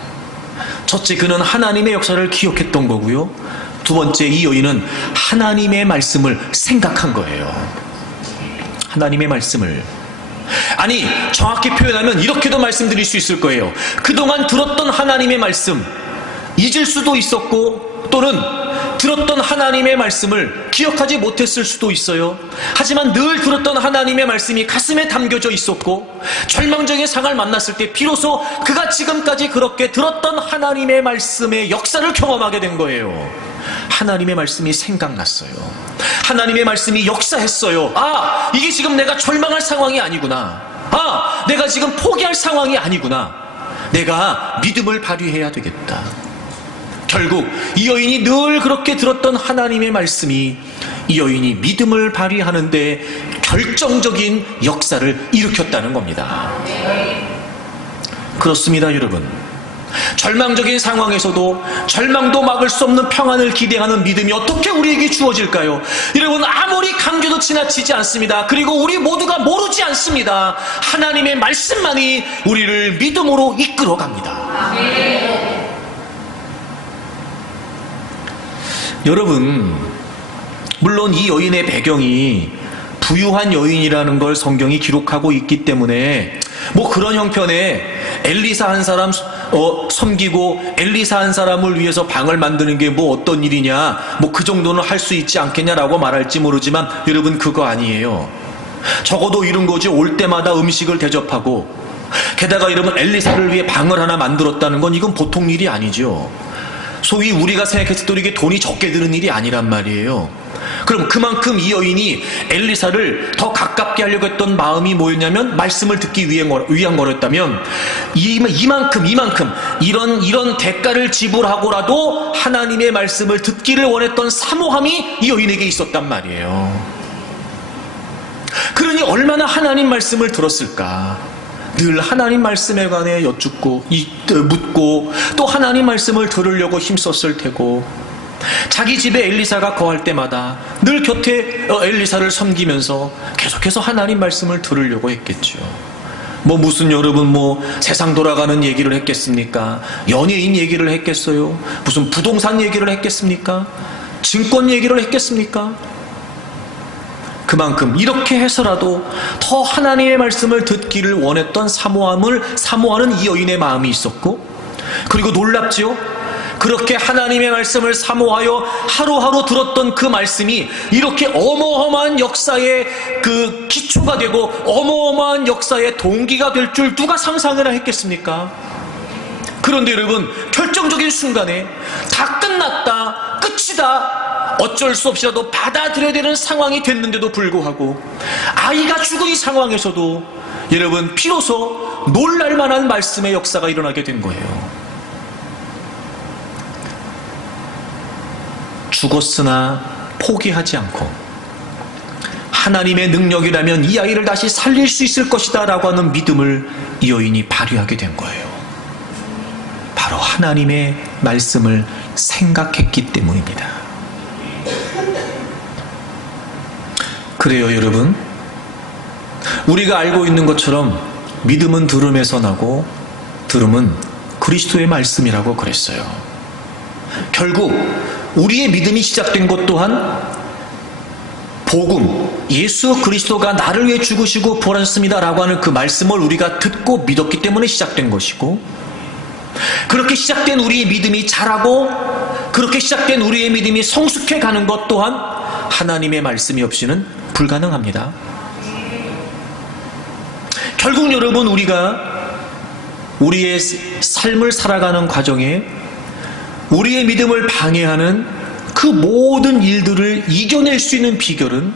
첫째, 그는 하나님의 역사를 기억했던 거고요. 두 번째, 이 여인은 하나님의 말씀을 생각한 거예요. 하나님의 말씀을. 아니, 정확히 표현하면 이렇게도 말씀드릴 수 있을 거예요. 그동안 들었던 하나님의 말씀 잊을 수도 있었고, 또는 들었던 하나님의 말씀을 기억하지 못했을 수도 있어요. 하지만 늘 들었던 하나님의 말씀이 가슴에 담겨져 있었고, 절망적인 상황을 만났을 때 비로소 그가 지금까지 그렇게 들었던 하나님의 말씀의 역사를 경험하게 된 거예요. 하나님의 말씀이 생각났어요. 하나님의 말씀이 역사했어요. 이게 지금 내가 절망할 상황이 아니구나. 아, 내가 지금 포기할 상황이 아니구나. 내가 믿음을 발휘해야 되겠다. 결국 이 여인이 늘 그렇게 들었던 하나님의 말씀이 이 여인이 믿음을 발휘하는데 결정적인 역사를 일으켰다는 겁니다. 그렇습니다, 여러분. 절망적인 상황에서도 절망도 막을 수 없는 평안을 기대하는 믿음이 어떻게 우리에게 주어질까요? 여러분, 아무리 강조도 지나치지 않습니다. 그리고 우리 모두가 모르지 않습니다. 하나님의 말씀만이 우리를 믿음으로 이끌어갑니다. 여러분, 물론 이 여인의 배경이 부유한 여인이라는 걸 성경이 기록하고 있기 때문에 뭐 그런 형편에 엘리사 한 사람 섬기고 엘리사 한 사람을 위해서 방을 만드는 게 뭐 어떤 일이냐, 뭐 그 정도는 할 수 있지 않겠냐라고 말할지 모르지만 여러분, 그거 아니에요. 적어도 이런 거지. 올 때마다 음식을 대접하고 게다가 여러분, 엘리사를 위해 방을 하나 만들었다는 건 이건 보통 일이 아니죠. 소위 우리가 생각했을 때 이게 돈이 적게 드는 일이 아니란 말이에요. 그럼 그만큼 이 여인이 엘리사를 더 가깝게 하려고 했던 마음이 뭐였냐면, 말씀을 듣기 위한 거였다면 이만큼 이런 대가를 지불하고라도 하나님의 말씀을 듣기를 원했던 사모함이 이 여인에게 있었단 말이에요. 그러니 얼마나 하나님 말씀을 들었을까. 늘 하나님 말씀에 관해 여쭙고 묻고 또 하나님 말씀을 들으려고 힘썼을 테고, 자기 집에 엘리사가 거할 때마다 늘 곁에 엘리사를 섬기면서 계속해서 하나님 말씀을 들으려고 했겠죠. 뭐 무슨 여러분 뭐 세상 돌아가는 얘기를 했겠습니까? 연예인 얘기를 했겠어요? 무슨 부동산 얘기를 했겠습니까? 증권 얘기를 했겠습니까? 그만큼 이렇게 해서라도 더 하나님의 말씀을 듣기를 원했던 사모하는 이 여인의 마음이 있었고, 그리고 놀랍지요? 그렇게 하나님의 말씀을 사모하여 하루하루 들었던 그 말씀이 이렇게 어마어마한 역사의 그 기초가 되고 어마어마한 역사의 동기가 될 줄 누가 상상이나 했겠습니까? 그런데 여러분, 결정적인 순간에 다 끝났다, 끝이다, 어쩔 수 없이라도 받아들여야 되는 상황이 됐는데도 불구하고 아이가 죽은 이 상황에서도 여러분, 비로소 놀랄만한 말씀의 역사가 일어나게 된 거예요. 죽었으나 포기하지 않고 하나님의 능력이라면 이 아이를 다시 살릴 수 있을 것이다 라고 하는 믿음을 이 여인이 발휘하게 된 거예요. 바로 하나님의 말씀을 생각했기 때문입니다. 그래요, 여러분. 우리가 알고 있는 것처럼 믿음은 들음에서 나고 들음은 그리스도의 말씀이라고 그랬어요. 결국 우리의 믿음이 시작된 것 또한 복음, 예수 그리스도가 나를 위해 죽으시고 부활하셨습니다 라고 하는 그 말씀을 우리가 듣고 믿었기 때문에 시작된 것이고, 그렇게 시작된 우리의 믿음이 자라고 그렇게 시작된 우리의 믿음이 성숙해 가는 것 또한 하나님의 말씀이 없이는 불가능합니다. 결국 여러분, 우리가 우리의 삶을 살아가는 과정에 우리의 믿음을 방해하는 그 모든 일들을 이겨낼 수 있는 비결은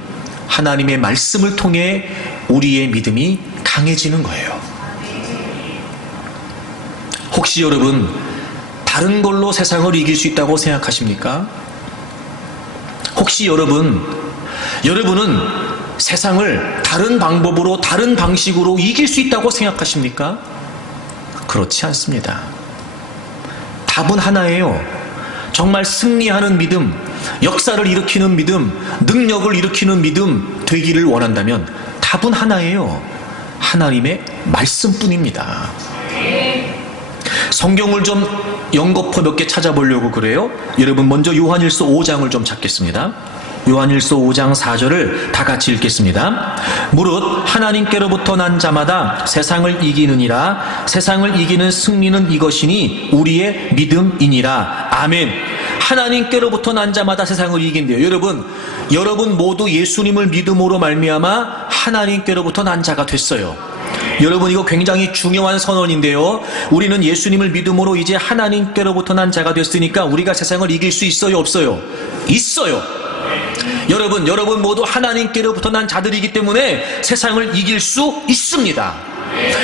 하나님의 말씀을 통해 우리의 믿음이 강해지는 거예요. 혹시 여러분, 다른 걸로 세상을 이길 수 있다고 생각하십니까? 혹시 여러분은 세상을 다른 방법으로, 다른 방식으로 이길 수 있다고 생각하십니까? 그렇지 않습니다. 답은 하나예요. 정말 승리하는 믿음, 역사를 일으키는 믿음, 능력을 일으키는 믿음 되기를 원한다면 답은 하나예요. 하나님의 말씀뿐입니다. 성경을 좀 연거푸 몇 개 찾아보려고 그래요. 여러분, 먼저 요한일서 5장을 좀 찾겠습니다. 요한일서 5장 4절을 다 같이 읽겠습니다. 무릇 하나님께로부터 난 자마다 세상을 이기느니라. 세상을 이기는 승리는 이것이니 우리의 믿음이니라. 아멘. 하나님께로부터 난 자마다 세상을 이긴대요. 여러분 모두 예수님을 믿음으로 말미암아 하나님께로부터 난 자가 됐어요. 여러분, 이거 굉장히 중요한 선언인데요. 우리는 예수님을 믿음으로 이제 하나님께로부터 난 자가 됐으니까 우리가 세상을 이길 수 있어요, 없어요? 있어요. 여러분 모두 하나님께로부터 난 자들이기 때문에 세상을 이길 수 있습니다.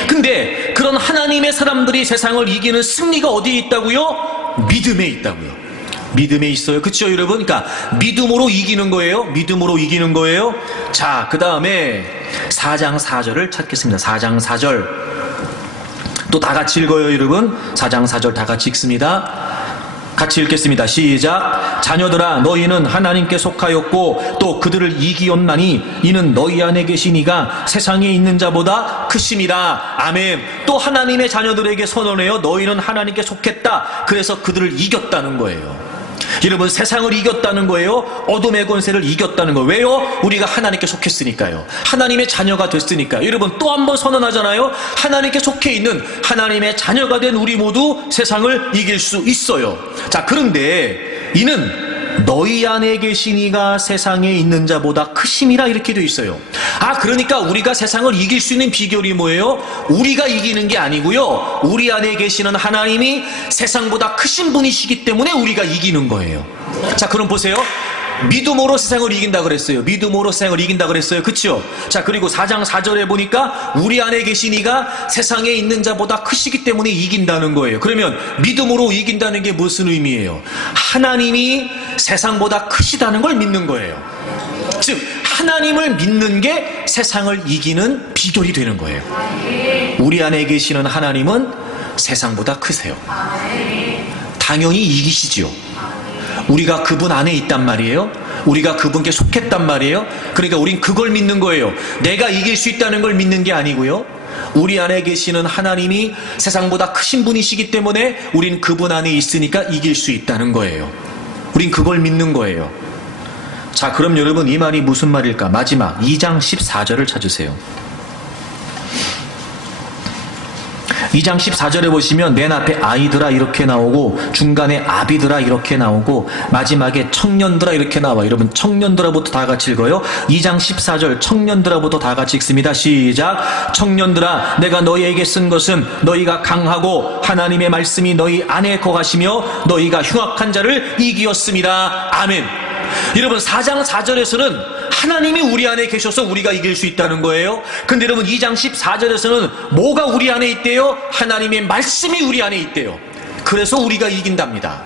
근데 그런 하나님의 사람들이 세상을 이기는 승리가 어디에 있다고요? 믿음에 있다고요. 믿음에 있어요. 그렇죠, 여러분? 그러니까 믿음으로 이기는 거예요. 믿음으로 이기는 거예요. 자, 그 다음에 4장 4절을 찾겠습니다. 4장 4절. 또 다 같이 읽어요, 여러분. 4장 4절 다 같이 읽습니다. 같이 읽겠습니다. 시작. 자녀들아, 너희는 하나님께 속하였고 또 그들을 이기었나니 이는 너희 안에 계신 이가 세상에 있는 자보다 크심이라. 아멘. 또 하나님의 자녀들에게 선언해요. 너희는 하나님께 속했다. 그래서 그들을 이겼다는 거예요. 여러분, 세상을 이겼다는 거예요. 어둠의 권세를 이겼다는 거예요. 왜요? 우리가 하나님께 속했으니까요. 하나님의 자녀가 됐으니까요. 여러분, 또 한 번 선언하잖아요. 하나님께 속해 있는 하나님의 자녀가 된 우리 모두 세상을 이길 수 있어요. 자, 그런데 이는 너희 안에 계신 이가 세상에 있는 자보다 크심이라 이렇게 되어 있어요. 아, 그러니까 우리가 세상을 이길 수 있는 비결이 뭐예요? 우리가 이기는 게 아니고요. 우리 안에 계시는 하나님이 세상보다 크신 분이시기 때문에 우리가 이기는 거예요. 자, 그럼 보세요. 믿음으로 세상을 이긴다 그랬어요. 믿음으로 세상을 이긴다 그랬어요. 그렇죠? 자, 그리고 4장 4절에 보니까 우리 안에 계신 이가 세상에 있는 자보다 크시기 때문에 이긴다는 거예요. 그러면 믿음으로 이긴다는 게 무슨 의미예요? 하나님이 세상보다 크시다는 걸 믿는 거예요. 즉, 하나님을 믿는 게 세상을 이기는 비결이 되는 거예요. 우리 안에 계시는 하나님은 세상보다 크세요. 당연히 이기시죠. 우리가 그분 안에 있단 말이에요. 우리가 그분께 속했단 말이에요. 그러니까 우린 그걸 믿는 거예요. 내가 이길 수 있다는 걸 믿는 게 아니고요. 우리 안에 계시는 하나님이 세상보다 크신 분이시기 때문에 우린 그분 안에 있으니까 이길 수 있다는 거예요. 우린 그걸 믿는 거예요. 자, 그럼 여러분, 이 말이 무슨 말일까? 마지막 2장 14절을 찾으세요. 2장 14절에 보시면 맨 앞에 아이들아 이렇게 나오고 중간에 아비들아 이렇게 나오고 마지막에 청년들아 이렇게 나와. 여러분, 청년들아부터 다 같이 읽어요. 2장 14절 청년들아부터 다 같이 읽습니다. 시작. 청년들아, 내가 너희에게 쓴 것은 너희가 강하고 하나님의 말씀이 너희 안에 거하시며 너희가 흉악한 자를 이기었습니다. 아멘. 여러분, 4장 4절에서는 하나님이 우리 안에 계셔서 우리가 이길 수 있다는 거예요. 근데 여러분, 2장 14절에서는 뭐가 우리 안에 있대요? 하나님의 말씀이 우리 안에 있대요. 그래서 우리가 이긴답니다.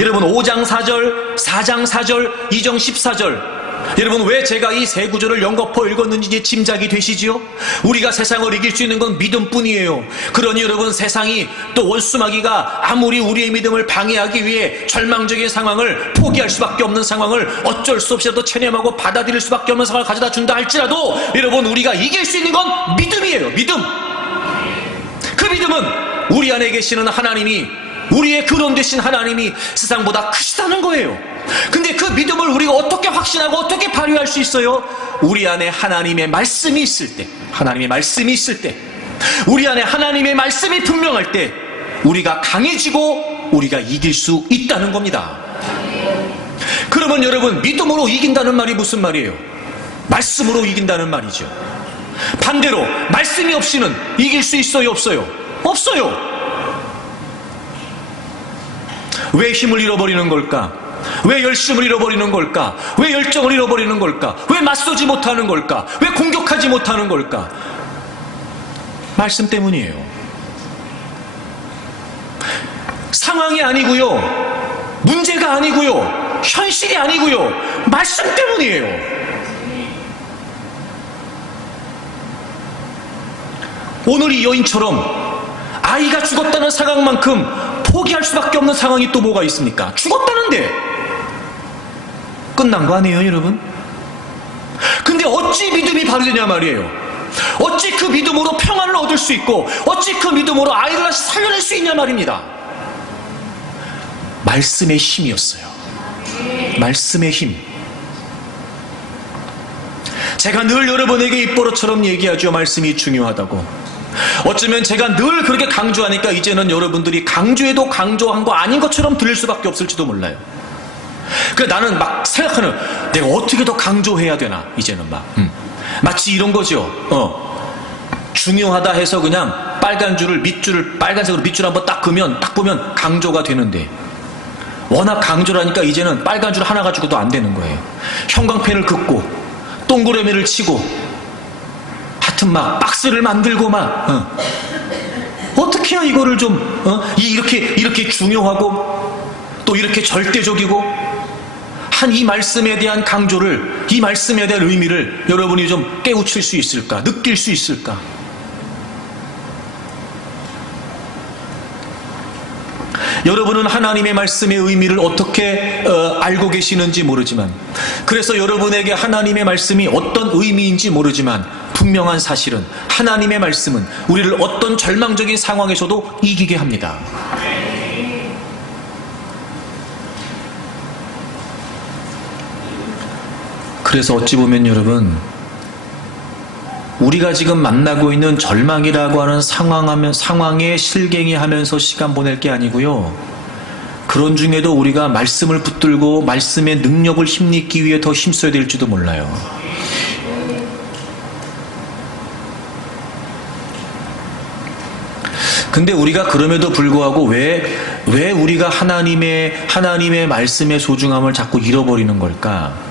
여러분, 5장 4절, 4장 4절, 2장 14절. 여러분, 왜 제가 이 세 구절을 연거푸 읽었는지 이제 짐작이 되시죠? 우리가 세상을 이길 수 있는 건 믿음뿐이에요. 그러니 여러분, 세상이 또 원수마귀가 아무리 우리의 믿음을 방해하기 위해 절망적인 상황을 포기할 수밖에 없는 상황을 어쩔 수 없이라도 체념하고 받아들일 수밖에 없는 상황을 가져다 준다 할지라도 여러분, 우리가 이길 수 있는 건 믿음이에요. 믿음. 그 믿음은 우리 안에 계시는 하나님이, 우리의 근원 되신 하나님이 세상보다 크시다는 거예요. 근데 그 믿음을 우리가 어떻게 확신하고 어떻게 발휘할 수 있어요? 우리 안에 하나님의 말씀이 있을 때, 하나님의 말씀이 있을 때, 우리 안에 하나님의 말씀이 분명할 때 우리가 강해지고 우리가 이길 수 있다는 겁니다. 그러면 여러분, 믿음으로 이긴다는 말이 무슨 말이에요? 말씀으로 이긴다는 말이죠. 반대로 말씀이 없이는 이길 수 있어요, 없어요? 없어요. 왜 힘을 잃어버리는 걸까? 왜 열심을 잃어버리는 걸까? 왜 열정을 잃어버리는 걸까? 왜 맞서지 못하는 걸까? 왜 공격하지 못하는 걸까? 말씀 때문이에요. 상황이 아니고요, 문제가 아니고요, 현실이 아니고요, 말씀 때문이에요. 오늘 이 여인처럼 아이가 죽었다는 상황만큼 포기할 수밖에 없는 상황이 또 뭐가 있습니까? 죽었다는데 끝난 거 아니에요, 여러분? 근데 어찌 믿음이 발휘되냐 말이에요. 어찌 그 믿음으로 평안을 얻을 수 있고 어찌 그 믿음으로 아이를 다시 살려낼 수 있냐 말입니다. 말씀의 힘이었어요. 말씀의 힘. 제가 늘 여러분에게 입버릇처럼 얘기하죠. 말씀이 중요하다고. 어쩌면 제가 늘 그렇게 강조하니까 이제는 여러분들이 강조해도 강조한 거 아닌 것처럼 들릴 수밖에 없을지도 몰라요. 그래, 나는 막 생각하는, 내가 어떻게 더 강조해야 되나 이제는 마치 이런 거죠. 중요하다 해서 그냥 빨간 줄을 밑줄을 빨간색으로 밑줄 한번 딱 그으면 딱 보면 강조가 되는데 워낙 강조라니까 이제는 빨간 줄 하나 가지고도 안 되는 거예요. 형광펜을 긋고 동그라미를 치고 하여튼 막 박스를 만들고 막 어떻게 해야 이거를 좀 이렇게 중요하고 또 이렇게 절대적이고 한 이 말씀에 대한 강조를, 이 말씀에 대한 의미를 여러분이 좀 깨우칠 수 있을까? 느낄 수 있을까? 여러분은 하나님의 말씀의 의미를 어떻게 알고 계시는지 모르지만, 그래서 여러분에게 하나님의 말씀이 어떤 의미인지 모르지만 분명한 사실은 하나님의 말씀은 우리를 어떤 절망적인 상황에서도 이기게 합니다. 그래서 어찌 보면 여러분, 우리가 지금 만나고 있는 절망이라고 하는 상황에 실갱이 하면서 시간 보낼 게 아니고요. 그런 중에도 우리가 말씀을 붙들고 말씀의 능력을 힘입기 위해 더 힘써야 될지도 몰라요. 근데 우리가 그럼에도 불구하고 왜 우리가 하나님의 말씀의 소중함을 자꾸 잃어버리는 걸까?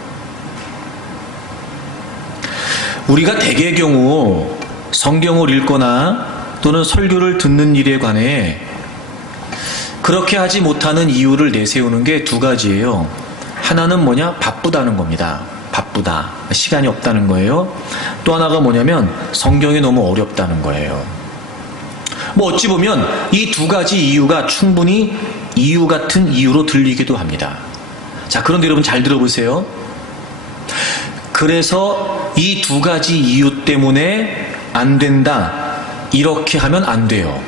우리가 대개의 경우 성경을 읽거나 또는 설교를 듣는 일에 관해 그렇게 하지 못하는 이유를 내세우는 게 두 가지예요. 하나는 뭐냐? 바쁘다는 겁니다. 바쁘다. 시간이 없다는 거예요. 또 하나가 뭐냐면 성경이 너무 어렵다는 거예요. 뭐 어찌 보면 이 두 가지 이유가 충분히 이유 같은 이유로 들리기도 합니다. 자, 그런데 여러분 잘 들어보세요. 그래서 이 두 가지 이유 때문에 안 된다, 이렇게 하면 안 돼요.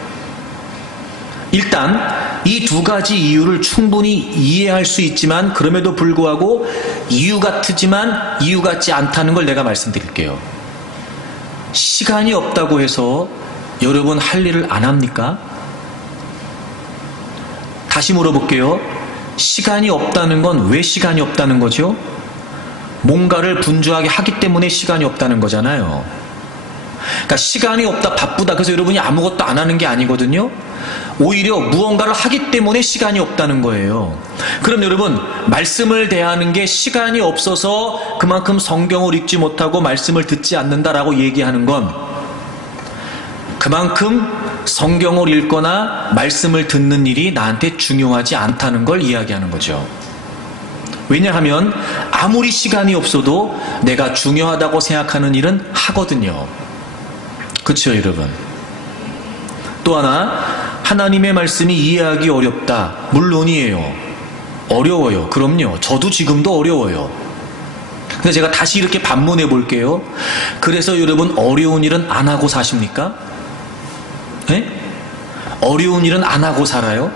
일단 이 두 가지 이유를 충분히 이해할 수 있지만 그럼에도 불구하고 이유 같지만 이유 같지 않다는 걸 내가 말씀드릴게요. 시간이 없다고 해서 여러분 할 일을 안 합니까? 다시 물어볼게요. 시간이 없다는 건 왜 시간이 없다는 거죠? 뭔가를 분주하게 하기 때문에 시간이 없다는 거잖아요. 그러니까 시간이 없다, 바쁘다, 그래서 여러분이 아무것도 안 하는 게 아니거든요. 오히려 무언가를 하기 때문에 시간이 없다는 거예요. 그럼 여러분, 말씀을 대하는 게 시간이 없어서 그만큼 성경을 읽지 못하고 말씀을 듣지 않는다라고 얘기하는 건 그만큼 성경을 읽거나 말씀을 듣는 일이 나한테 중요하지 않다는 걸 이야기하는 거죠. 왜냐하면 아무리 시간이 없어도 내가 중요하다고 생각하는 일은 하거든요. 그렇죠, 여러분? 또 하나, 하나님의 말씀이 이해하기 어렵다. 물론이에요. 어려워요. 그럼요. 저도 지금도 어려워요. 근데 제가 다시 이렇게 반문해 볼게요. 그래서 여러분, 어려운 일은 안 하고 사십니까? 네? 어려운 일은 안 하고 살아요?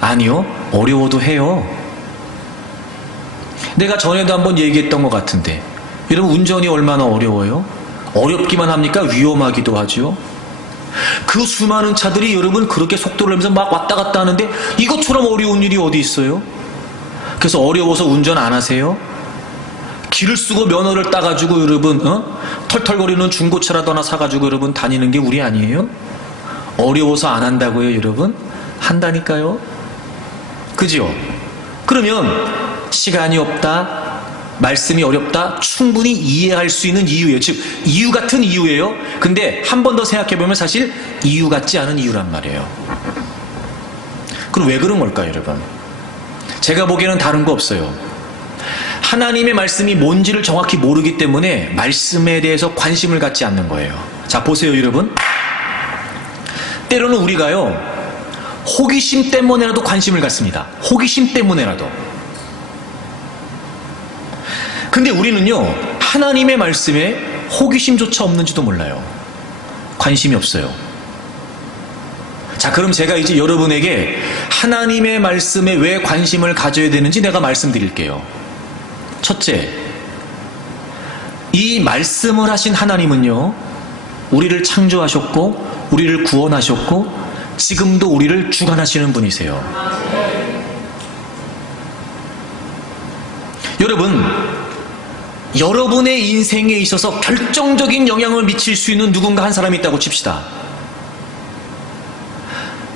아니요. 어려워도 해요. 내가 전에도 한번 얘기했던 것 같은데, 여러분 운전이 얼마나 어려워요? 어렵기만 합니까? 위험하기도 하죠. 그 수많은 차들이 여러분 그렇게 속도를 내면서 막 왔다 갔다 하는데 이것처럼 어려운 일이 어디 있어요? 그래서 어려워서 운전 안 하세요? 길을 쓰고 면허를 따가지고 여러분 털털거리는 중고차라도 하나 사가지고 여러분 다니는 게 우리 아니에요? 어려워서 안 한다고요, 여러분? 한다니까요. 그죠? 그러면 시간이 없다, 말씀이 어렵다, 충분히 이해할 수 있는 이유예요. 즉 이유 같은 이유예요. 근데 한 번 더 생각해보면 사실 이유 같지 않은 이유란 말이에요. 그럼 왜 그런 걸까요, 여러분? 제가 보기에는 다른 거 없어요. 하나님의 말씀이 뭔지를 정확히 모르기 때문에 말씀에 대해서 관심을 갖지 않는 거예요. 자, 보세요, 여러분. 때로는 우리가요, 호기심 때문에라도 관심을 갖습니다. 호기심 때문에라도. 근데 우리는요, 하나님의 말씀에 호기심조차 없는지도 몰라요. 관심이 없어요. 자, 그럼 제가 이제 여러분에게 하나님의 말씀에 왜 관심을 가져야 되는지 내가 말씀드릴게요. 첫째, 이 말씀을 하신 하나님은요, 우리를 창조하셨고 우리를 구원하셨고 지금도 우리를 주관하시는 분이세요. 여러분, 여러분의 인생에 있어서 결정적인 영향을 미칠 수 있는 누군가 한 사람이 있다고 칩시다.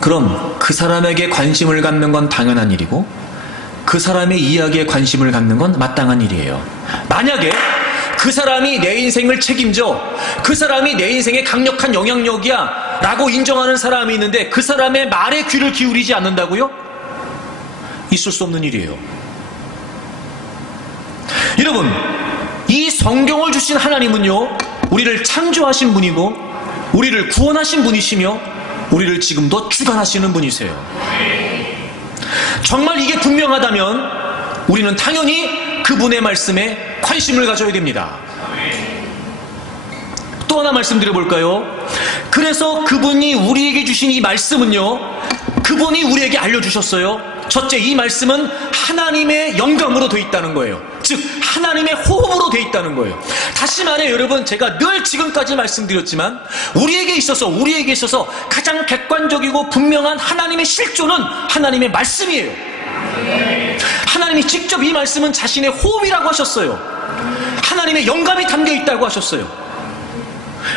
그럼 그 사람에게 관심을 갖는 건 당연한 일이고 그 사람의 이야기에 관심을 갖는 건 마땅한 일이에요. 만약에 그 사람이 내 인생을 책임져, 그 사람이 내 인생에 강력한 영향력이야 라고 인정하는 사람이 있는데 그 사람의 말에 귀를 기울이지 않는다고요? 있을 수 없는 일이에요. 여러분, 이 성경을 주신 하나님은요, 우리를 창조하신 분이고 우리를 구원하신 분이시며 우리를 지금도 주관하시는 분이세요. 정말 이게 분명하다면 우리는 당연히 그분의 말씀에 관심을 가져야 됩니다. 또 하나 말씀드려볼까요? 그래서 그분이 우리에게 주신 이 말씀은요, 그분이 우리에게 알려주셨어요. 첫째, 이 말씀은 하나님의 영감으로 되어 있다는 거예요. 즉 하나님의 호흡으로 되어 있다는 거예요. 다시 말해 여러분, 제가 늘 지금까지 말씀드렸지만 우리에게 있어서 가장 객관적이고 분명한 하나님의 실존은 하나님의 말씀이에요. 하나님이 직접 이 말씀은 자신의 호흡이라고 하셨어요. 하나님의 영감이 담겨 있다고 하셨어요.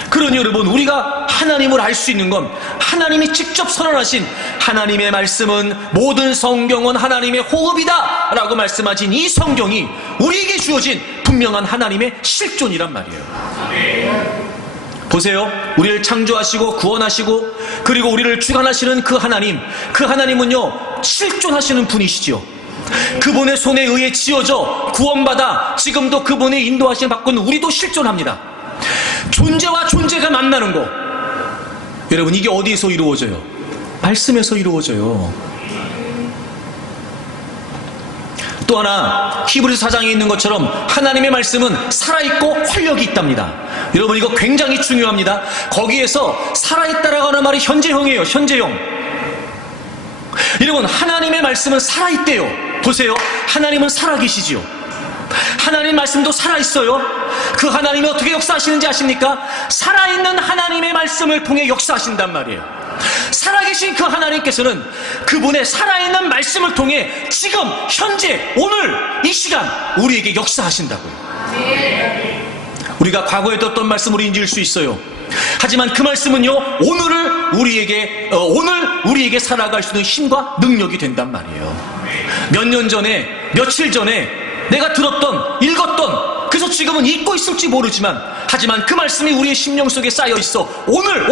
그러니 여러분, 우리가 하나님을 알 수 있는 건 하나님이 직접 선언하신 하나님의 말씀은, 모든 성경은 하나님의 호흡이다 라고 말씀하신 이 성경이 우리에게 주어진 분명한 하나님의 실존이란 말이에요. 보세요. 우리를 창조하시고 구원하시고 그리고 우리를 주관하시는 그 하나님은요 실존하시는 분이시죠. 그분의 손에 의해 지어져 구원받아 지금도 그분의 인도하심을 받고는 우리도 실존합니다. 존재와 존재가 만나는 거, 여러분, 이게 어디에서 이루어져요? 말씀에서 이루어져요. 또 하나, 히브리서 4장에 있는 것처럼 하나님의 말씀은 살아있고 활력이 있답니다. 여러분, 이거 굉장히 중요합니다. 거기에서 살아있다라고 하는 말이 현재형이에요. 현재형. 여러분, 하나님의 말씀은 살아있대요. 보세요. 하나님은 살아계시지요. 하나님 말씀도 살아있어요. 그 하나님이 어떻게 역사하시는지 아십니까? 살아있는 하나님의 말씀을 통해 역사하신단 말이에요. 살아계신 그 하나님께서는 그분의 살아있는 말씀을 통해 지금 현재 오늘 이 시간 우리에게 역사하신다고요. 우리가 과거에 듣던 말씀으로 인지할 수 있어요. 하지만 그 말씀은요 오늘 우리에게 살아갈 수 있는 힘과 능력이 된단 말이에요. 몇 년 전에, 며칠 전에 내가 들었던, 읽었던, 그래서 지금은 잊고 있을지 모르지만, 하지만 그 말씀이 우리의 심령 속에 쌓여 있어. 오늘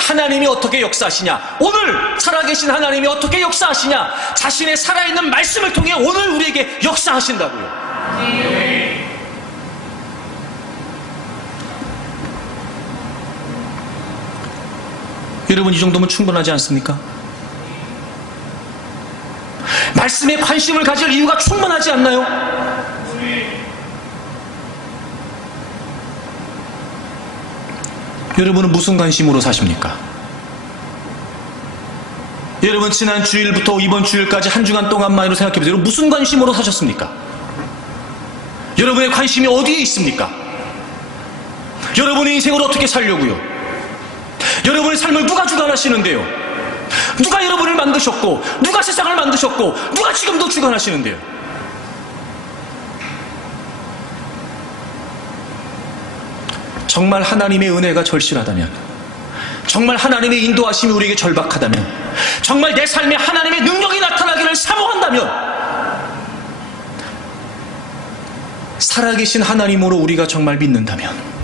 하나님이 어떻게 역사하시냐, 오늘 살아계신 하나님이 어떻게 역사하시냐, 자신의 살아있는 말씀을 통해 오늘 우리에게 역사하신다고요. 여러분, 이 정도면 충분하지 않습니까? 말씀에 관심을 가질 이유가 충분하지 않나요? 여러분은 무슨 관심으로 사십니까? 여러분, 지난 주일부터 이번 주일까지 한 주간 동안만으로 생각해보세요. 여러분, 무슨 관심으로 사셨습니까? 여러분의 관심이 어디에 있습니까? 여러분의 인생을 어떻게 살려고요? 여러분의 삶을 누가 주관하시는데요? 누가 여러분을 만드셨고, 누가 세상을 만드셨고, 누가 지금도 주관하시는데요? 정말 하나님의 은혜가 절실하다면, 정말 하나님의 인도하심이 우리에게 절박하다면, 정말 내 삶에 하나님의 능력이 나타나기를 사모한다면, 살아계신 하나님으로 우리가 정말 믿는다면,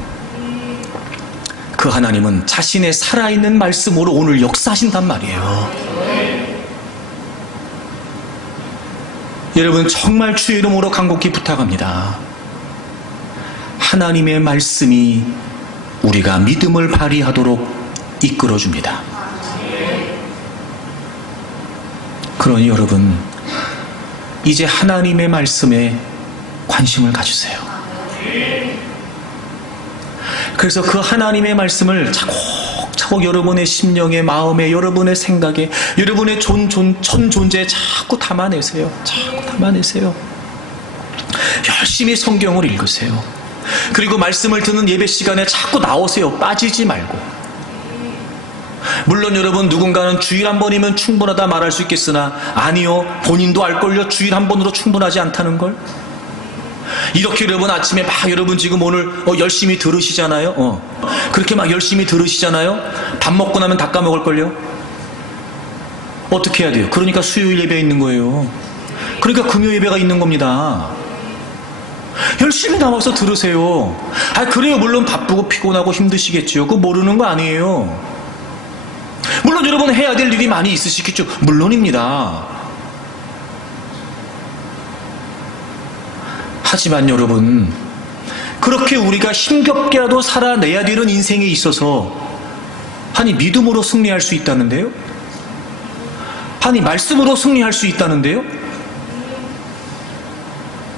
그 하나님은 자신의 살아있는 말씀으로 오늘 역사하신단 말이에요. 여러분, 정말 주의 이름으로 간곡히 부탁합니다. 하나님의 말씀이 우리가 믿음을 발휘하도록 이끌어줍니다. 그러니 여러분, 이제 하나님의 말씀에 관심을 가지세요. 그래서 그 하나님의 말씀을 차곡차곡 여러분의 심령에, 마음에, 여러분의 생각에, 여러분의 전 존재에 자꾸 담아내세요. 자꾸 담아내세요. 열심히 성경을 읽으세요. 그리고 말씀을 듣는 예배 시간에 자꾸 나오세요. 빠지지 말고. 물론 여러분, 누군가는 주일 한 번이면 충분하다 말할 수 있겠으나, 아니요, 본인도 알걸요. 주일 한 번으로 충분하지 않다는 걸. 이렇게 여러분 아침에 막 여러분 지금 오늘 열심히 들으시잖아요. 그렇게 막 열심히 들으시잖아요. 밥 먹고 나면 다 까먹을걸요. 어떻게 해야 돼요? 그러니까 수요일 예배 있는 거예요. 그러니까 금요 예배가 있는 겁니다. 열심히 나와서 들으세요. 그래요. 물론 바쁘고 피곤하고 힘드시겠죠. 그거 모르는 거 아니에요. 물론 여러분 해야 될 일이 많이 있으시겠죠. 물론입니다. 하지만 여러분, 그렇게 우리가 힘겹게라도 살아내야 되는 인생에 있어서 믿음으로 승리할 수 있다는데요? 말씀으로 승리할 수 있다는데요?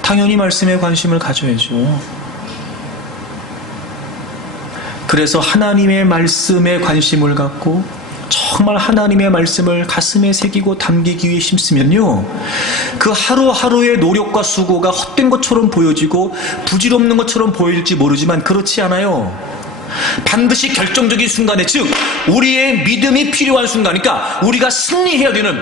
당연히 말씀에 관심을 가져야죠. 그래서 하나님의 말씀에 관심을 갖고 정말 하나님의 말씀을 가슴에 새기고 담기기 위해 힘쓰면요, 그 하루하루의 노력과 수고가 헛된 것처럼 보여지고 부질없는 것처럼 보일지 모르지만 그렇지 않아요. 반드시 결정적인 순간에, 즉 우리의 믿음이 필요한 순간이니까 우리가 승리해야 되는,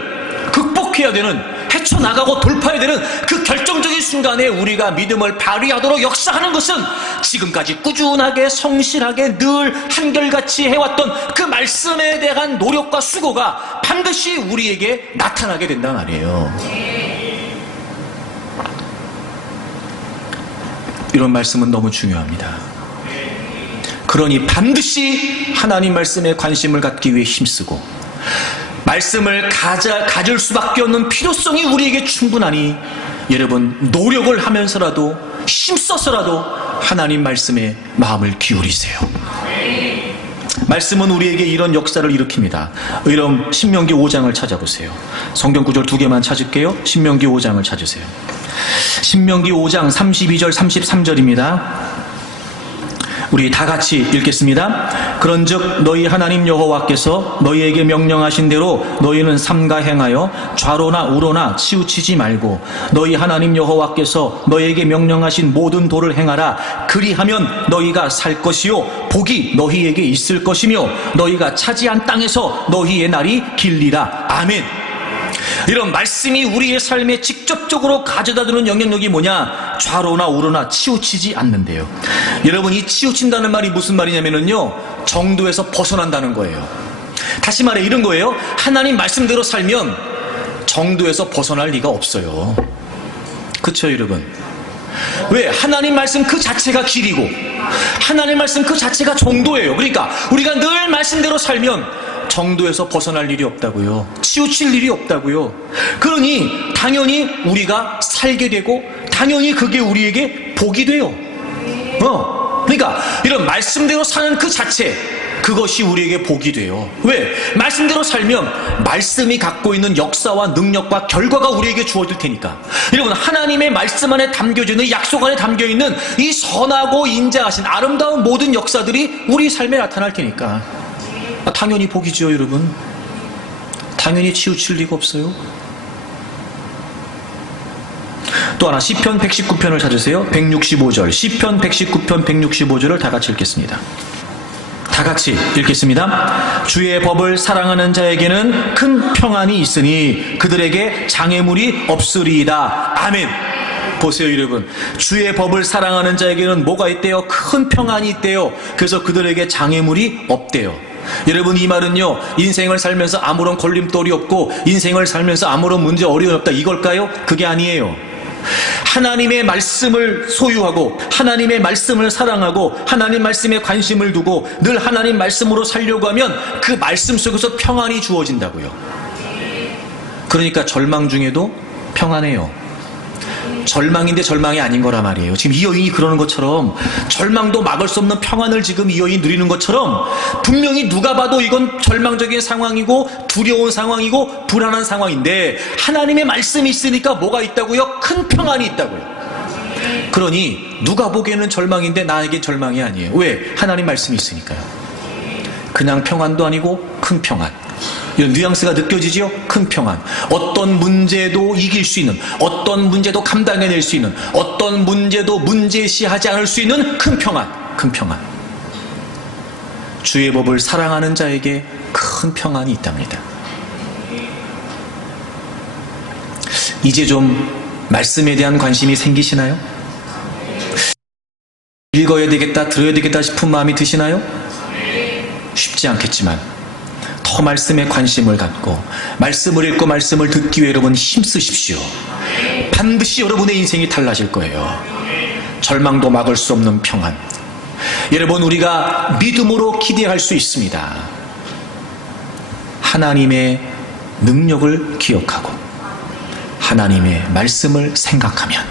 극복해야 되는, 헤쳐나가고 돌파해야 되는 그 결정적인 순간에 우리가 믿음을 발휘하도록 역사하는 것은 지금까지 꾸준하게 성실하게 늘 한결같이 해왔던 그 말씀에 대한 노력과 수고가 반드시 우리에게 나타나게 된단 말이에요. 이런 말씀은 너무 중요합니다. 그러니 반드시 하나님 말씀에 관심을 갖기 위해 힘쓰고 말씀을 가질 수밖에 없는 필요성이 우리에게 충분하니 여러분 노력을 하면서라도 힘써서라도 하나님 말씀에 마음을 기울이세요. 말씀은 우리에게 이런 역사를 일으킵니다. 여러분 신명기 5장을 찾아보세요. 성경 구절 2개만 찾을게요. 신명기 5장을 찾으세요. 신명기 5장 32절 33절입니다. 우리 다 같이 읽겠습니다. 그런즉 너희 하나님 여호와께서 너희에게 명령하신 대로 너희는 삼가 행하여 좌로나 우로나 치우치지 말고 너희 하나님 여호와께서 너희에게 명령하신 모든 도를 행하라. 그리하면 너희가 살 것이요 복이 너희에게 있을 것이며 너희가 차지한 땅에서 너희의 날이 길리라. 아멘. 이런 말씀이 우리의 삶에 직접적으로 가져다주는 영향력이 뭐냐? 좌로나 우로나 치우치지 않는데요. 여러분, 이 치우친다는 말이 무슨 말이냐면요, 정도에서 벗어난다는 거예요. 다시 말해 이런 거예요. 하나님 말씀대로 살면 정도에서 벗어날 리가 없어요. 그쵸 여러분? 왜? 하나님 말씀 그 자체가 길이고 하나님 말씀 그 자체가 정도예요. 그러니까 우리가 늘 말씀대로 살면 정도에서 벗어날 일이 없다고요. 치우칠 일이 없다고요. 그러니 당연히 우리가 살게 되고 당연히 그게 우리에게 복이 돼요. 그러니까 이런 말씀대로 사는 그 자체, 그것이 우리에게 복이 돼요. 왜? 말씀대로 살면 말씀이 갖고 있는 역사와 능력과 결과가 우리에게 주어질 테니까. 여러분, 하나님의 말씀 안에 담겨지는, 약속 안에 담겨있는 이 선하고 인자하신 아름다운 모든 역사들이 우리 삶에 나타날 테니까 당연히 복이죠. 여러분, 당연히 치우칠 리가 없어요. 또 하나 시편 119편을 찾으세요. 165절 시편 119편 165절을 다 같이 읽겠습니다. 다 같이 읽겠습니다. 주의 법을 사랑하는 자에게는 큰 평안이 있으니 그들에게 장애물이 없으리이다. 아멘. 보세요 여러분, 주의 법을 사랑하는 자에게는 뭐가 있대요? 큰 평안이 있대요. 그래서 그들에게 장애물이 없대요. 여러분, 이 말은요, 인생을 살면서 아무런 걸림돌이 없고 인생을 살면서 아무런 문제 어려움이 없다 이걸까요? 그게 아니에요. 하나님의 말씀을 소유하고 하나님의 말씀을 사랑하고 하나님 말씀에 관심을 두고 늘 하나님 말씀으로 살려고 하면 그 말씀 속에서 평안이 주어진다고요. 그러니까 절망 중에도 평안해요. 절망인데 절망이 아닌 거란 말이에요. 지금 이 여인이 그러는 것처럼 절망도 막을 수 없는 평안을 지금 이 여인이 누리는 것처럼 분명히 누가 봐도 이건 절망적인 상황이고 두려운 상황이고 불안한 상황인데 하나님의 말씀이 있으니까 뭐가 있다고요? 큰 평안이 있다고요. 그러니 누가 보기에는 절망인데 나에게 절망이 아니에요. 왜? 하나님 말씀이 있으니까요. 그냥 평안도 아니고 큰 평안. 이런 뉘앙스가 느껴지지요? 큰 평안. 어떤 문제도 이길 수 있는, 어떤 문제도 감당해낼 수 있는, 어떤 문제도 문제시하지 않을 수 있는 큰 평안. 큰 평안. 주의 법을 사랑하는 자에게 큰 평안이 있답니다. 이제 좀 말씀에 대한 관심이 생기시나요? 읽어야 되겠다, 들어야 되겠다 싶은 마음이 드시나요? 쉽지 않겠지만 더 말씀에 관심을 갖고 말씀을 읽고 말씀을 듣기 위해 여러분 힘쓰십시오. 반드시 여러분의 인생이 달라질 거예요. 절망도 막을 수 없는 평안. 여러분, 우리가 믿음으로 기대할 수 있습니다. 하나님의 능력을 기억하고 하나님의 말씀을 생각하면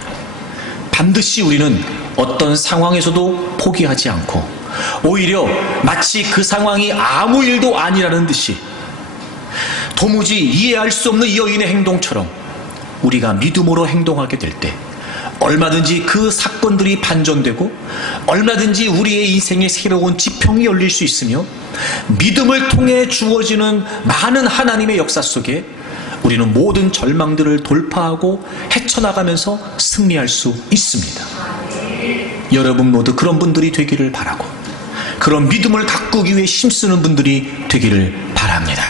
반드시 우리는 어떤 상황에서도 포기하지 않고 오히려 마치 그 상황이 아무 일도 아니라는 듯이 도무지 이해할 수 없는 이 여인의 행동처럼 우리가 믿음으로 행동하게 될 때 얼마든지 그 사건들이 반전되고 얼마든지 우리의 인생에 새로운 지평이 열릴 수 있으며 믿음을 통해 주어지는 많은 하나님의 역사 속에 우리는 모든 절망들을 돌파하고 헤쳐나가면서 승리할 수 있습니다. 여러분 모두 그런 분들이 되기를 바라고 그런 믿음을 가꾸기 위해 힘쓰는 분들이 되기를 바랍니다.